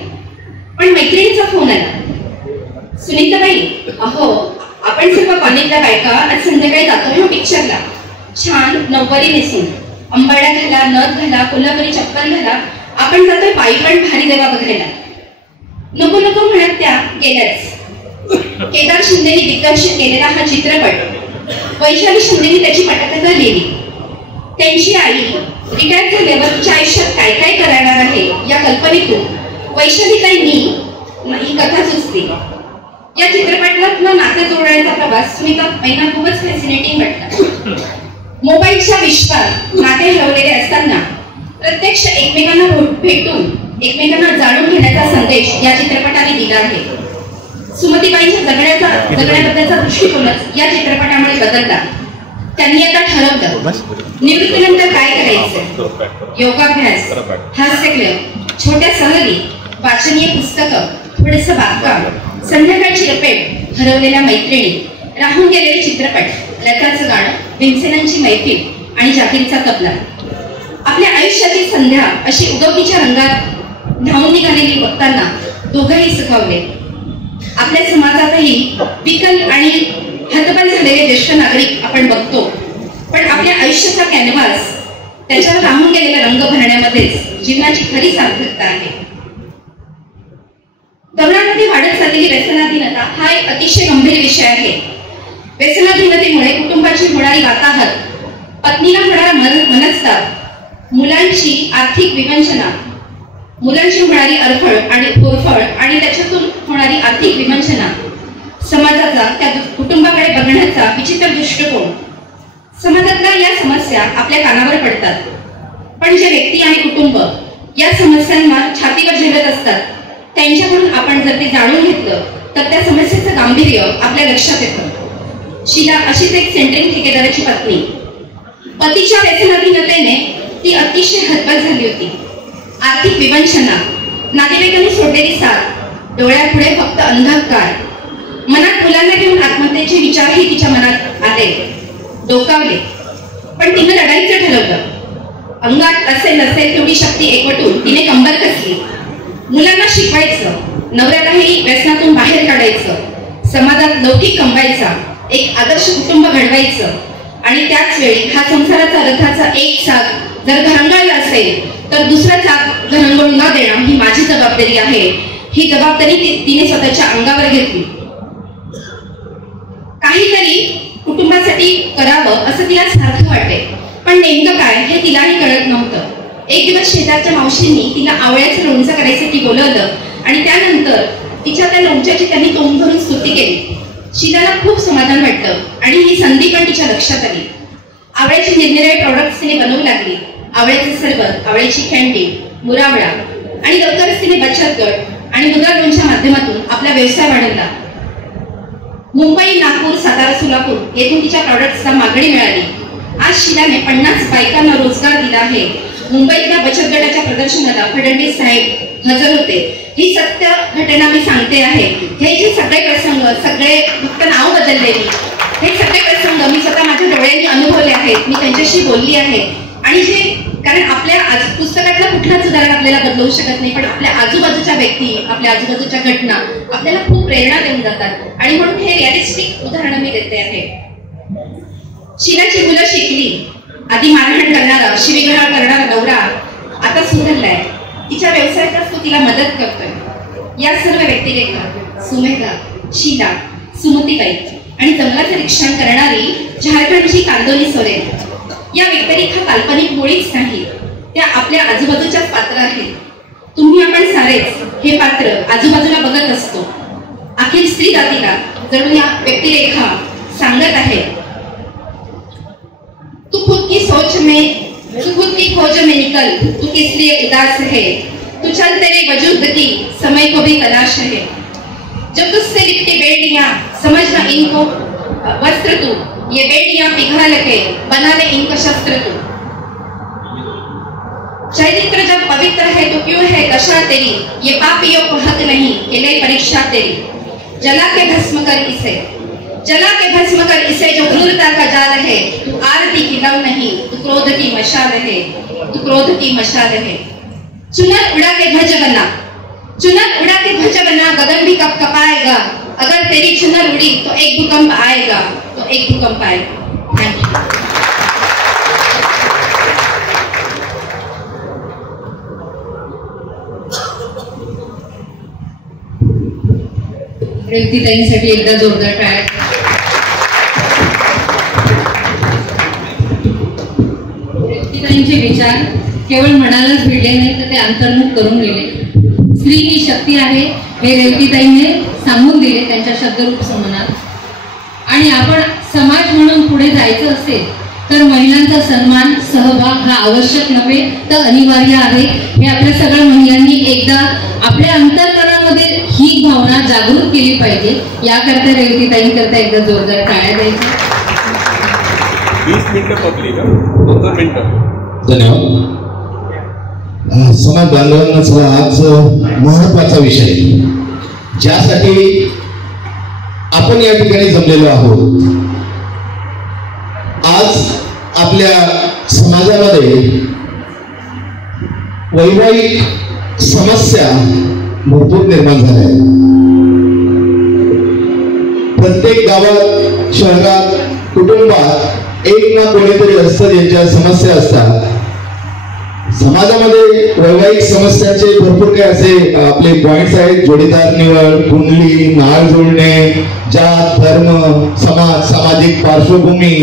पण मैत्रिणीचा फोन आला. सुनीताबाई, अहो आपण सर्व कॉलेजला बायका आज संध्याकाळी जातोय ना पिक्चरला. छान नऊवारी नेसून, अंबाड्या घाला, नथ घाला, कोल्हापुरी चप्पल घाला, आपण जातोय पायी पण भारी देवा बघायला. नको नको म्हणत त्या गेल्याच. केदार शिंदेनी दिग्दर्शित केलेला हा चित्रपट वैशाली शिंदेनी त्याची पटकथा लिहिली. त्यांची आई रिटायर झाल्यावर तिच्या आयुष्यात काय काय करणार आहे या कल्पनेतून वैशालीताईंनी ही कथा सुचली. या चित्रपटातला नाते जोडण्याचा प्रवास सुनीताबाईंना खूपच फॅसिनेटिंग वाटला. मोबाईलच्या विश्वात नाते हरवलेले असताना प्रत्यक्ष एकमेकांना भेटून एकमेकांना जाणून घेण्याचा संदेश या चित्रपटाने दिला आहे. सुमतीबाईंच्या जगण्याबद्दलचा दृष्टिकोनच या चित्रपटामुळे बदलला. त्यांनी आता ठरवलं निवृत्तीनंतर काय करायचं. योगाभ्यास, हास्यक्रिया, छोट्या सहली, वाचनीय पुस्तकं, थोडंसं बागकाम, संध्याकाळची रपेट, हरवलेल्या मैत्रिणी, राहून गेलेले चित्रपट, लताचं गाणं, भीमसेनांची मैफिल आणि जाकीरचा तबला. आपल्या आयुष्याची संध्या अशी उगवतीच्या रंगात धावून निघालेली बघताना दोघंही सुखावले. आपल्या समाजातही विकल आणि हतबल झालेले ज्येष्ठ नागरिक आपण बघतो, पण आपल्या आयुष्याचा कॅनव्हास त्याच्यावर राहून गेलेला रंग भरण्यामध्येच जीवनाची खरी सार्थकता आहे. तरुणांमध्ये वाढत चाललेली व्यसनाधीनता हा एक अतिशय गंभीर विषय आहे. व्यसनाधीनतेमुळे कुटुंबाची होणारी वाताहत, पत्नीला होणारा मनस्ताप, मुलांची आर्थिक विवंचना, मुलांची होणारी अडफळ आणि फोरफळ आणि त्याच्यातून होणारी आर्थिक विवंचना, समाजाचा त्या कुटुंबाकडे बघण्याचा विचित्र दृष्टिकोन, समाजातल्या या समस्या आपल्या कानावर पडतात. पण जे व्यक्ती आणि कुटुंब या समस्यांना छातीवर झेलत असतात, त्यांच्याकडून आपण जर ते जाणून घेतलं तर त्या समस्येचं गांभीर्य आपल्या लक्षात येतं. शीला अशीच एक सेंटरिंग ठेकेदाराची पत्नी. पतीच्या व्यसनाधीनतेने ती अतिशय हतबल झाली होती. आर्थिक विवंचना, नातेवाईकांनी सोडलेली साथ, डोळ्यापुढे फक्त अंधकार. मनात मुलांना घेऊन आत्महत्येचे विचारही तिच्या मनात आले, डोकावले. पण तिनं लढाईचं ठरवलं. अंगात असेल नसेल तेवढी शक्ती एकवटून तिने कंबर कसली. मुलांना शिकवायचं, नवऱ्यालाही व्यसनातून बाहेर काढायचं, समाजात लौकिक कमवायचा, एक आदर्श कुटुंब घडवायचं आणि त्याच वेळी हा संसाराचा रथाचा एक चाक जर घरंगळला असेल तर दुसरा चाक घरंगळू न देणं ही माझी जबाबदारी आहे. ही जबाबदारी तिने स्वतःच्या अंगावर घेतली. काहीतरी कुटुंबासाठी करावं असं तिला सारखं वाटे, पण नेमकं काय हे तिलाही कळत नव्हतं. एक दिवस शेजारच्या मावशींनी तिला आवळ्याचं लोणचं करायसाठी बोलवलं आणि त्यानंतर तिच्या त्या लोणच्याची त्यांनी तोंड भरून स्तुती केली. शीलाला खूप समाधान वाटलं आणि ही संधी पण तिच्या लक्षात आली. आवळ्याची निरनिराळे प्रॉडक्ट्स तिने बनवू लागली. आवळ्याचे सरबत, आवळ्याची कॅन्डी, मुरावळा आणि लवकरच तिने बचत गट आणि मुद्रा लोनच्या माध्यमातून आपला व्यवसाय वाढवला. मुंबई, नागपूर, सातारा, सोलापूर येथून तिच्या प्रॉडक्ट्सला मागणी मिळाली. आज शीलाने 50 बायकांना रोजगार दिला आहे. मुंबईतल्या बचत गटाच्या प्रदर्शनाला फडणवीस साहेब हजर होते. ही सत्य घटना मी सांगते आहे. हे जे सगळे प्रसंग, सगळे फक्त नाव बदलले मी, हे सगळे प्रसंग मी स्वतः माझ्या डोळ्यांनी अनुभवले आहेत. मी त्यांच्याशी बोलली आहे. आणि जे कारण आपल्या पुस्तकातलं कुठलाच उदाहरण आपल्याला बदलवू शकत नाही, पण आपल्या आजूबाजूच्या व्यक्ती, आपल्या आजूबाजूच्या घटना आपल्याला खूप प्रेरणा देऊन जातात आणि म्हणून हे रिअलिस्टिक उदाहरण मी देते आहे. शीलाची मुलं शिकली. आधी मारहाण करणारा, शिवीगाळ करणारा नवरा आता सुधारलाय. तिच्या व्यवसायातच तो तिला मदत करतोय. या सर्व व्यक्तिरेखा सुमेधा, शीला, सुमतीबाई आणि जंगलाचं निरीक्षण करणारी झारखंडची कांदोली सोरेन या व्यक्तिरेखा काल्पनिक मुळीच नाही, त्या आपल्या आजूबाजूच्याच पात्र आहेत. तुम्ही आपण सारेच हे पात्र आजूबाजूला बघत असतो. अखिल स्त्री जातीला जणू या व्यक्तिरेखा सांगत आहे, तू खुद की खोज में निकल, तू किस लिए उदास है, तू चल तेरे वजूद की समय को भी तलाश है. जब तुझसे लिपटी बेड़ियां समझना इनको वस्त्र तू, ये बेड़ियां पिघल के बना ले इनको शस्त्र तू. चरित्र जब पवित्र है तो क्यों है दशा तेरी, ये पापियों को हक नहीं कि ले परीक्षा तेरी. जला के भस्म कर इसे, जला के भस्म कर इसे जो क्रूरता का जाल है. तू आरती की लव नहीं, तू क्रोध की मशाल है, तू क्रोध की मशाल है. चुनर उड़ा के ध्वज बना, चुनर उड़ा के ध्वज बना, गगन भी कब कपाएगा. अगर तेरी चुनर उड़ी तो एक भूकंप आएगा, तो एक भूकंप आएगा. Thank you. रेवतीताईंसाठी एकदा जोरदार टाळ्या. रेवतीताईंचे विचार केवळ मनालाच भिडले नाही तर ते अंतर्मुख करून गेले. स्त्री ही शक्ती आहे हे रेवतीताईंनी सांगून दिले त्यांच्या शब्दरूप समनात. आणि आपण समाज म्हणून पुढे जायचं असेल तर महिलांचा सन्मान, सहभाग हा आवश्यक नव्हे तर अनिवार्य आहे. हे आपल्या सगळ्या महिलांनी एकदा आपल्या अंतर्मनामध्ये ही भावना जागृत केली पाहिजे. याकरता रेवतीताईंकरता एकदा जोरदार टाळ्या द्यायच्या. 20 मिनिटं पब्लिक, 2 मिनिटं. धन्यवाद. समाज बांधवांचा आज महत्वाचा विषय ज्यासाठी आपण या ठिकाणी जमलेलो आहोत. आज आपल्या समाजामध्ये वैवाहिक समस्या भरपूर निर्माण झाल्या आहेत. प्रत्येक गावात, शहरात, कुटुंबात एक ना कोणीतरी असतं ज्यांच्या समस्या असतात. समाजामध्ये वैवाहिक समस्यांचे भरपूर काही असे आपले पॉइंट्स आहेत. जोडीदार निवड, कुंडली, नाळ जोडणे, जात, धर्म, समाज, सामाजिक पार्श्वभूमी,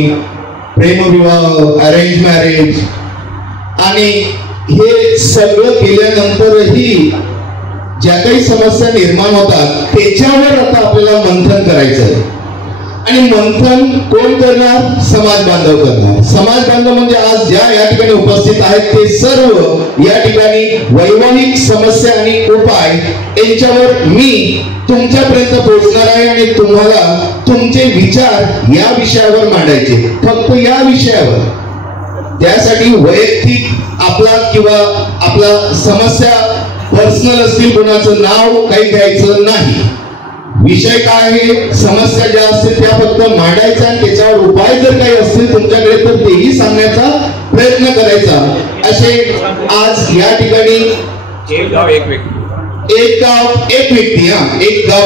प्रेमविवाह, अरेंज मॅरेज आणि हे सगळं केल्यानंतरही ज्या काही समस्या निर्माण होतात त्याच्यावर आता आपल्याला मंथन करायचं आहे. आणि मंथन कोण करणार? समाज बांधव करणार. समाज बांधव म्हणजे आज ज्या या ठिकाणी उपस्थित आहेत ते सर्व या ठिकाणी वैवाहिक समस्या आणि उपाय यांच्यावर मी तुमच्यापर्यंत पोहोचणार आहे आणि तुम्हाला तुमचे विचार या विषयावर मांडायचे, फक्त या विषयावर. त्यासाठी वैयक्तिक आपला किंवा आपला समस्या पर्सनल असतील कोणाचं नाव काही घ्यायचं नाही. विषय काय आहे, समस्या ज्या असतील त्या फक्त मांडायच्या आणि त्याच्यावर उपाय जर काही असतील तुमच्याकडे तर तेही सांगण्याचा प्रयत्न करायचा. असे आज या ठिकाणी एक गाव एक व्यक्ती, एक गाव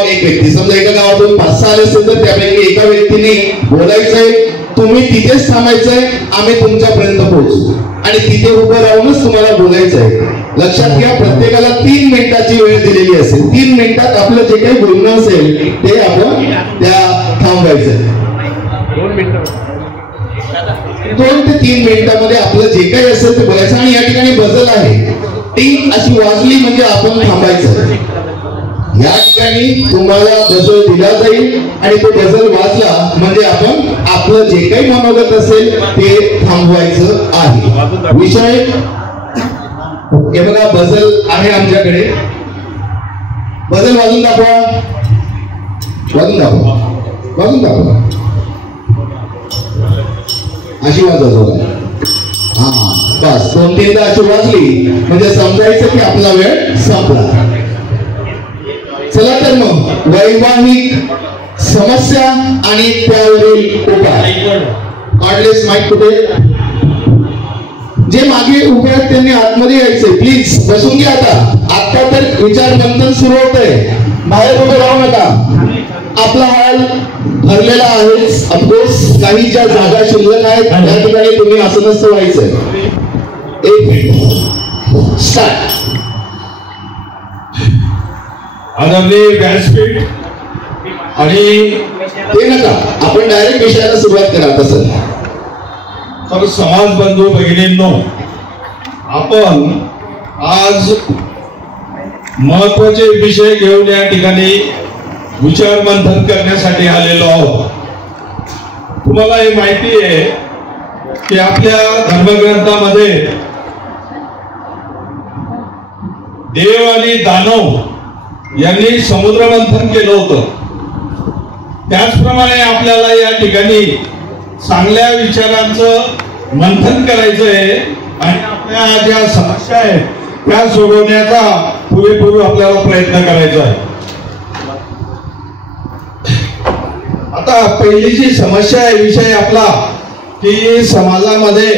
एक व्यक्ती. समजा एका गावातून 5-6 आले असेल तर त्यापैकी एका व्यक्तीने बोलायचंय, तुम्ही तिथेच थांबायचंय, आम्ही तुमच्यापर्यंत पोहोचू आणि तिथे उभं राहूनच तुम्हाला बोलायचं आहे. लक्षात घ्या, प्रत्येकाला 3 मिनिटाची वेळ दिलेली असेल. 3 मिनिटात आपलं जे काही बोलणं असेल ते आपण त्या थांबवायचं. 2 ते 3 मिनिटामध्ये आपलं जे काही असेल ते बोलायचं. आणि या ठिकाणी बजल आहे, टिंग अशी वाजली म्हणजे आपण थांबायचं. या ठिकाणी तुम्हाला बजल दिला जाईल आणि तो बजल वाजला म्हणजे आपण आपलं जे काही मनोगत असेल ते थांबवायचं आहे. विषय हे बघा, बजल आहे आमच्याकडे. बजल वाजून दाखवा, वाजून दाखवा, वाजून दाखवा. अशी वाजवा. हा बस, 2-3दा अशी वाजली म्हणजे समजायचं की आपला वेळ संपला. चला तर मग वैवाहिक समस्या आणि त्यावरील उपाय. कॉर्डलेस माईक कुठे? जे मागे उभे आहेत त्यांनी आतमध्ये यायचंय, प्लीज बसून घ्या. आता तर विचार मंथन सुरू होत आहे, बाहेर उभे राहू नका. आपला हॉल भरलेला आहे, ऑफकोर्स काही ज्या जागा शिल्लक आहेत त्या ठिकाणी तुम्ही असं नसतं व्हायचंय. 1 मिनिट स्टार्ट. आदरणीय व्यासपीठ आणि ते नका, आपण डायरेक्ट विषयाला सुरुवात करा. तसं तर समाज बंधू भगिनींनो, आपण आज महत्वाचे विषय घेऊन या ठिकाणी विचार मंथन करण्यासाठी आलेलो आहोत. तुम्हाला हे माहिती आहे की आपल्या धर्मग्रंथामध्ये देव आणि दानव यांनी समुद्र मंथन केलं होतं. त्याचप्रमाणे आपल्याला या ठिकाणी चांगल्या विचारांचं मंथन करायचं आहे आणि आपल्या ज्या समस्या आहेत त्या सोडवण्याचा पुरेपूर आपल्याला प्रयत्न करायचा आहे. आता पहिलीची समस्या आहे, विषय आपला की समाजामध्ये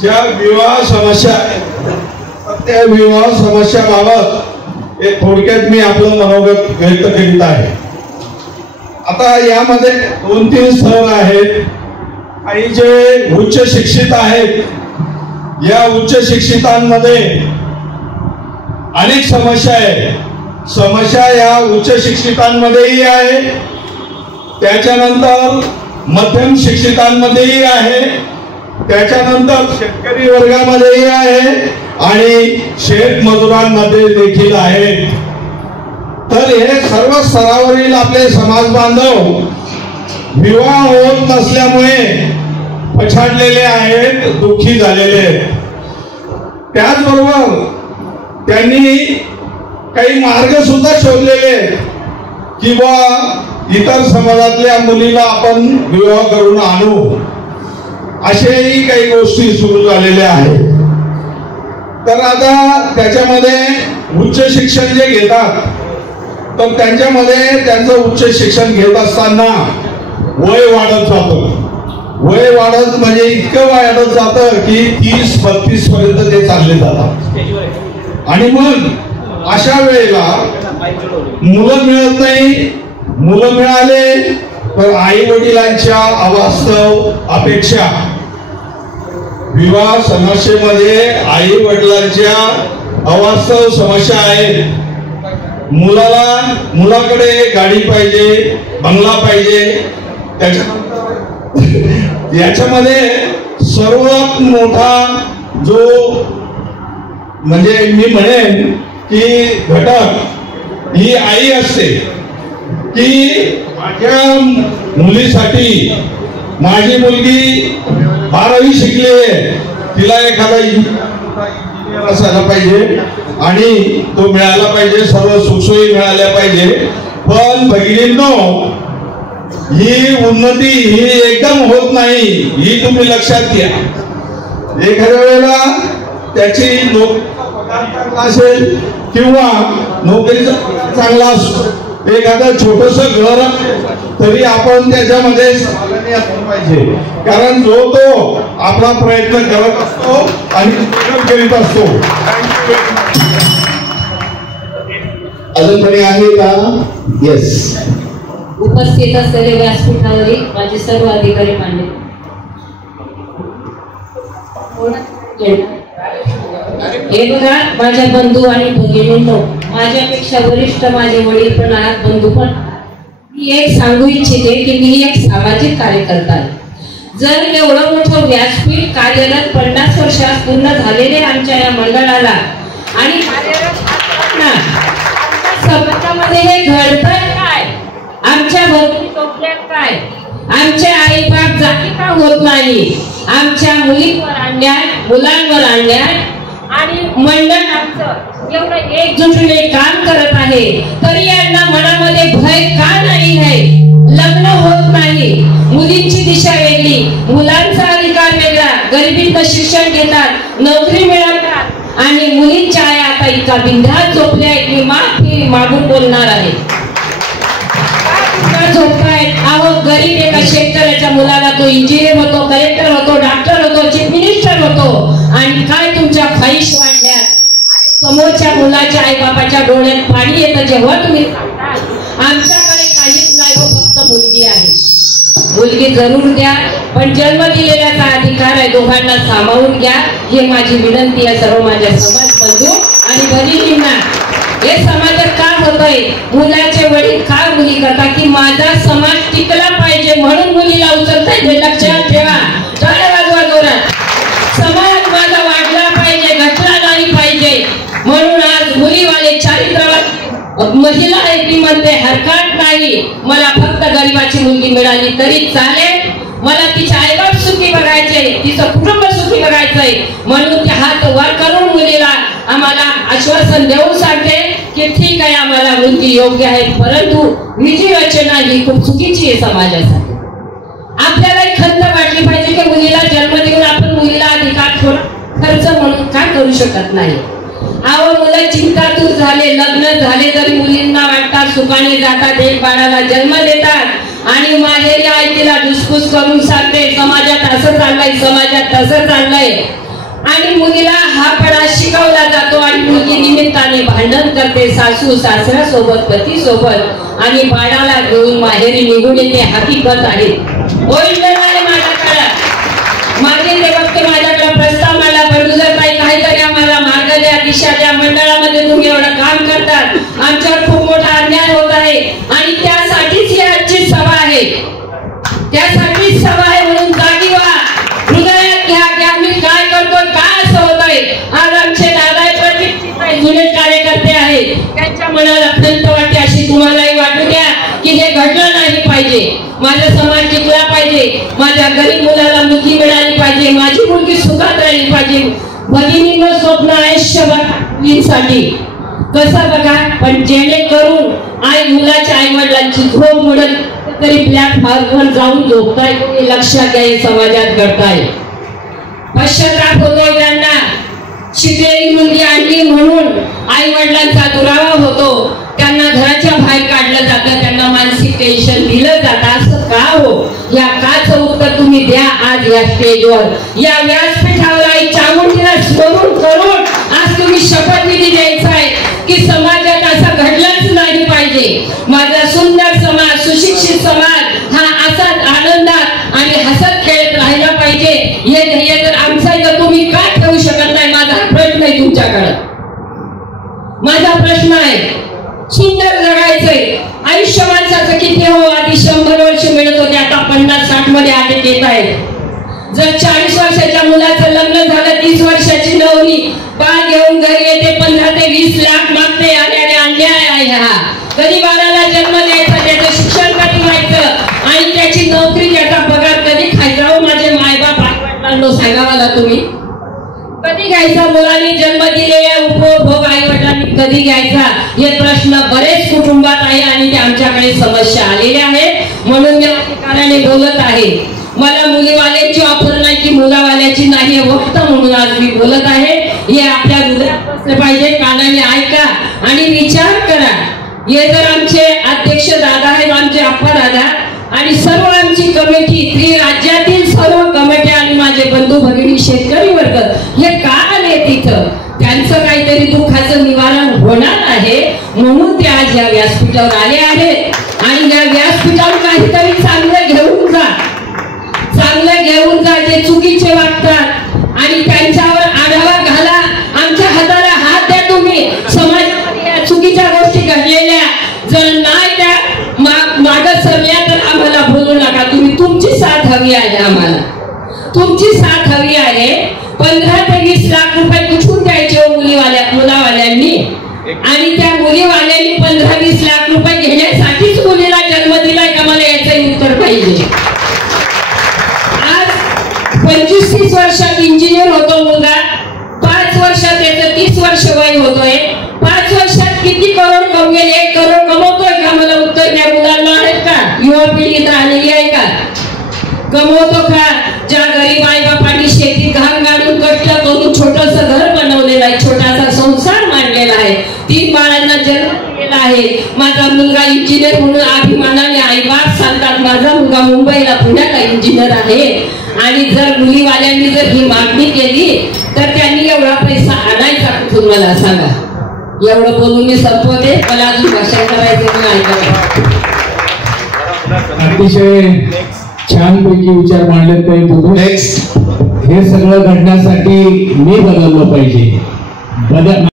ज्या विवाह समस्या आहेत त्या विवाह समस्याबाबत एक थोडक्यात मी आपलं मनोगत व्यक्त करीत आहे. आता यामध्ये 2-3 स्थळ आहेत. काही जे उच्च शिक्षित आहेत, या उच्च शिक्षितांमध्ये अनेक समस्या आहेत. समस्या या उच्च शिक्षितांमध्येही आहे, त्याच्यानंतर मध्यम शिक्षितांमध्येही आहे, त्याच्यानंतर शेतकरी वर्गामध्येही आहे आणि शेतमजुरांमध्ये देखील आहे. तर हे सर्व स्तरावरील आपले समाज बांधव विवाह होत नसल्यामुळे पछाडलेले आहेत, दुःखी झालेले आहेत. त्याचबरोबर त्यांनी काही मार्ग सुद्धा शोधलेले आहेत की बा इतर समाजातल्या मुलीला आपण विवाह करून आणू, असेही काही गोष्टी सुरू झालेल्या आहेत. तर आता त्याच्यामध्ये उच्च शिक्षण जे घेतात तर त्यांच्यामध्ये त्यांचं उच्च शिक्षण घेत असताना वय वाढत जातं. वय वाढत म्हणजे इतकं वाढत जातं की 30-32 पर्यंत ते चालले जातात. आणि मग अशा वेळेला मुलं मिळत नाही. मुलं मिळाले तर आई वडिलांच्या अवास्तव अपेक्षा, विवाह समस्येमध्ये आई वडिलांच्या अवास्तव समस्या आहेत. मुलाकडे गाडी पाहिजे, बंगला पाहिजे. त्याच्यानंतर याच्यामध्ये सर्वात मोठा जो म्हणजे मी म्हणेन की घटक ही आई असते. की माझ्या मुलीसाठी, माझी मुलगी 12वी शिकली आहे, तिला एखादा इंजिनियर असायला पाहिजे आणि तो मिळाला पाहिजे, सर्व सुखसोयी मिळाल्या पाहिजे. पण भगिनींनो, ही उन्नती ही एकदम होत नाही, ही तुम्ही लक्षात घ्या. एखाद्या वेळेला त्याची नोकरीचा पगार चांगला असेल किंवा नोकरीचा पगार चांगला असतो, एखादं छोटस घर तरी आपण त्याच्यामध्ये समाधानी असलं पाहिजे. कारण जो तो आपला प्रयत्न करत असतो आणि करीत असतो. अजून कोणी आहे का? येस. उपस्थित असलेले व्यासपीठावरील माझे सर्व अधिकारी मान्य, हे बघा माझ्या बंधू आणि भगिनींनो, माझ्यापेक्षा वरिष्ठ माझे वडील पण आहात, बंधू पण. मी एक सांगू इच्छिते की मी एक सामाजिक कार्यकर्ता आहे. जर एवढं मोठं व्यासपीठ कार्यरत 50 वर्षात पूर्ण झालेले आमच्या या मंडळाला आणि समाजामध्ये हे घडतंय काय, आमच्या भगिनी टोपल्यात काय, आमचे आई बाप जाती का होत नाही, आमच्या मुलींवर अन्याय, मुलांवर अन्याय, आणि मंडळ आमचं एवढं एकजुटीने काम करत आहे तरी यांना मनामध्ये भय का नाही आहे. लग्न होत नाही, मुलींची दिशा वेगळी, मुलांचा अधिकार वेगळा, गरिबीतनं शिक्षण घेतात, नोकरी मिळवतात आणि मुलींच्या आया आता इतका बिंधात झोपल्या आहेत. मी माफी मागून बोलणार आहे. झोपतायत. अहो गरीब एका शेतकऱ्याच्या मुलाला तो इंजिनियर होतो, कलेक्टर होतो, डॉक्टर होतो, चीफ मिनिस्टर होतो आणि काय तुमच्या ख्वाहिश वाढल्यात. समोरच्या मुलाच्या आई बापाच्या डोळ्यात पाणी येतं जेव्हा तुम्ही सांगता आमच्याकडे काहीच नाही, फक्त मुलगी आहे. मुलगी जरूर द्या, पण जन्म दिलेल्याचा अधिकार आहे, दोघांना सामावून घ्या. हे माझी विनंती आहे सर्व माझ्या समाज बंधू आणि भगिनींना. हे समाजात का होतंय, मुलाचे वडील का मुली करता की माझा समाज टिकला पाहिजे म्हणून मुलीला उचलताय. हे लक्षात ठेवा. टाळ्या वाजवा जोरात. समाज माझा वाढला पाहिजे, घटला नाही पाहिजे म्हणून आज मुलीवाले चारित्र्यवान महिला आहे ती म्हणते हरकत नाही, मला फक्त गरिबाची मुलगी मिळाली तरी चालेल, मला तिचे आईबाप सुखी बघायचे, तिचं कुटुंब सुखी बघायचंय म्हणून ते हात वर करून मुलीला आम्हाला आश्वासन देऊन सांगते की ठीक आहे, आम्हाला मुलगी योग्य आहे, परंतु ही जी रचना ही खूप चुकीची आहे समाजासाठी. आपल्याला एक खंत वाटली पाहिजे की मुलीला जन्म देऊन आपण मुलीला अधिकार खर्च म्हणून का करू शकत नाही. अहो मुलं चिंतातूर झाले, लग्न झाले तरी मुलींना वाटतात सुखाने जातात, एक बाळाला जन्म देतात आणि माहेरी आई तिला धुसफूस करून सांगते समाजात असं चाललंय, समाजात तसं चाललंय आणि मुलीला हा पडा शिकवला जातो आणि मुलगी निमित्ताने भांडण करते सासू सासऱ्या सोबत, पती सोबत आणि बाळाला घेऊन माहेरी निघून येते. हकीकत आहे. माझ्या काळात माझे ते वक्ते माझ्याकडे प्रस्ताव मांडला, बंडूजरताई काहीतरी आम्हाला मार्ग द्या, दिशा द्या, मंडळामध्ये तुम्ही एवढं काम करतात, आमच्यावर खूप मोठा अन्याय होत आहे आणि त्यासाठीच ही आजची सभा आहे, त्यासाठीच सभा आहे म्हणून जागी व्हा, हृदयात घ्या की आम्ही काय करतोय, काय असं होतंय. आज आमचे दादा जुने कार्यकर्ते आहेत, त्यांच्या मनाला खंत वाटते, अशी तुम्हालाही वाटू द्या की हे घडलं नाही पाहिजे, माझा समाज टिकला पाहिजे, माझ्या गरीब मुलाला मुलगी मिळाली पाहिजे, माझी मुलगी सुखात राहिली पाहिजे. भगिनींना स्वप्न आयुष्यभरासाठी कसं बघा, पण जेणेकरून आई मुलाच्या आई वडिलांची झोप मोडत तरी प्लॅटफॉर्मवर जाऊन झोपताय, हे लक्षात घ्या. समाजात घडताय. पश्चाताप होतो त्यांना, शिकलेली मुलगी आणली म्हणून आई वडिलांचा दुरावा होतो, त्यांना घराच्या बाहेर काढलं जातं, त्यांना मानसिक टेन्शन दिलं जातं. असं का हो, या काचं उत्तर तुम्ही द्या आज या स्टेजवर, या व्यासपीठावर. आई चामुंडीला स्मरून करून आज तुम्ही शपथविधी द्यायचा आहे की समाजात असं घडलंच नाही पाहिजे. माझा सुंदर समाज, सुशिक्षित समाज हा असाच आनंदात आणि हसत खेळत राहिला पाहिजे. हे ध्येय जर आमचं जर तुम्ही का ठेवू शकत नाही, माझा प्रश्न आहे तुमच्याकडे. माझा प्रश्न आहे, सुंदर जगायचंय, आयुष्य माणसाचं किती हो, आधी 100 वर्ष मिळत होते, आता 50-60 मध्ये आटे येत आहेत. जर 40 वर्षाच्या मुलाचं लग्न झालं, 30 वर्षाची नवरी बाळ घेऊन घरी येते, 15 ते 20 लाख मागते आणि अन्याय नाही हा. कधी बाळाला जन्म द्यायचा, त्याचं शिक्षण कधी व्हायचं आणि त्याची नोकरी, त्याचा पगार कधी खायचा. हो माझे मायबाप आई-वडिलांनो सांगा मला तुम्ही, कधी घ्यायचा? मुलांनी जन्म दिलेल्या उपभोग आई वडिलांनी कधी घ्यायचा? हे प्रश्न बरेच कुटुंबात आहे आणि ते आमच्याकडे समस्या आलेल्या आहेत. म्हणून मी अधिकाराने बोलत आहे. मला मुलीवाल्याची ऑफर नाही की मुलावाल्याची नाही, वक्त म्हणून आज मी बोलत आहे. हे आपल्या हृदयात बसलं पाहिजे. कानाने ऐका आणि विचार करा. हे जर आमचे अध्यक्ष दादा आहेत, आमचे अप्पा दादा आणि सर्व आमची कमिटी, राज्यातील सर्व कमिट्या आणि माझे बंधू भगिनी शेतकरी वर्ग हे का आले तिथं? त्यांचं काहीतरी दुःखाचं निवारण होणार आहे म्हणून ते आज या व्यासपीठावर आले आहेत. आणि या व्यासपीठावर काहीतरी चांगलं घेऊन जा, चांगलं घेऊन जा. जे चुकीचे वागतात आणि त्यांच्यावर आढावा घाला. आमच्या हाताला हात द्या. तुम्ही समाजामध्ये चुकीच्या गोष्टी घडलेल्या जर नाही त्या मागं सरल्या तर आम्हाला बोलू नका. तुम्ही तुमची साथ हवी आहे, आम्हाला तुमची साथ हवी आहे. 15 ते 20 लाख रुपये कुठून द्यायचे मुलावाल्यांनी? आणि त्या मुलीवाल्यांनी 15-20 लाख रुपये घेण्यासाठीच मुलीला जन्म दिलाय का? मला याचं उत्तर पाहिजे. आज 25-30 वर्षात इंजिनियर होतो मुलगा, 5 वर्षात त्याचं 30 वर्ष वय होतोय. 5 वर्षात किती करोड कमवेल? 1 करोड कमवतोय का? मला उत्तर द्या. मुलांना आहेत का? युवा पिढी आलेली आहे का? कमवतो का? ज्या गरीब आई बापांनी शेतीत घाम गाडून कष्ट करून छोटस घर बनवलेलं आहे, छोटासा संसार मांडलेला आहे, 3 बाळांना जन्म दिलेला आहे. माझा मुलगा इंजिनियर म्हणून अभिमानाने आई बाप सांगतात. माझा मुलगा मुंबईला पुण्याला इंजिनियर आहे. आणि जर मुलीवाल्यांनी जर ही मागणी केली तर त्यांनी एवढा पैसा आणायचा कुठून मला सांगा? एवढं बोलून मी संपवते. मला अजून भाषण करायचं नाही. अतिशय छानपैकी विचार मांडले तरी नेक्स्ट हे सगळं घडण्यासाठी मी बदललं पाहिजे.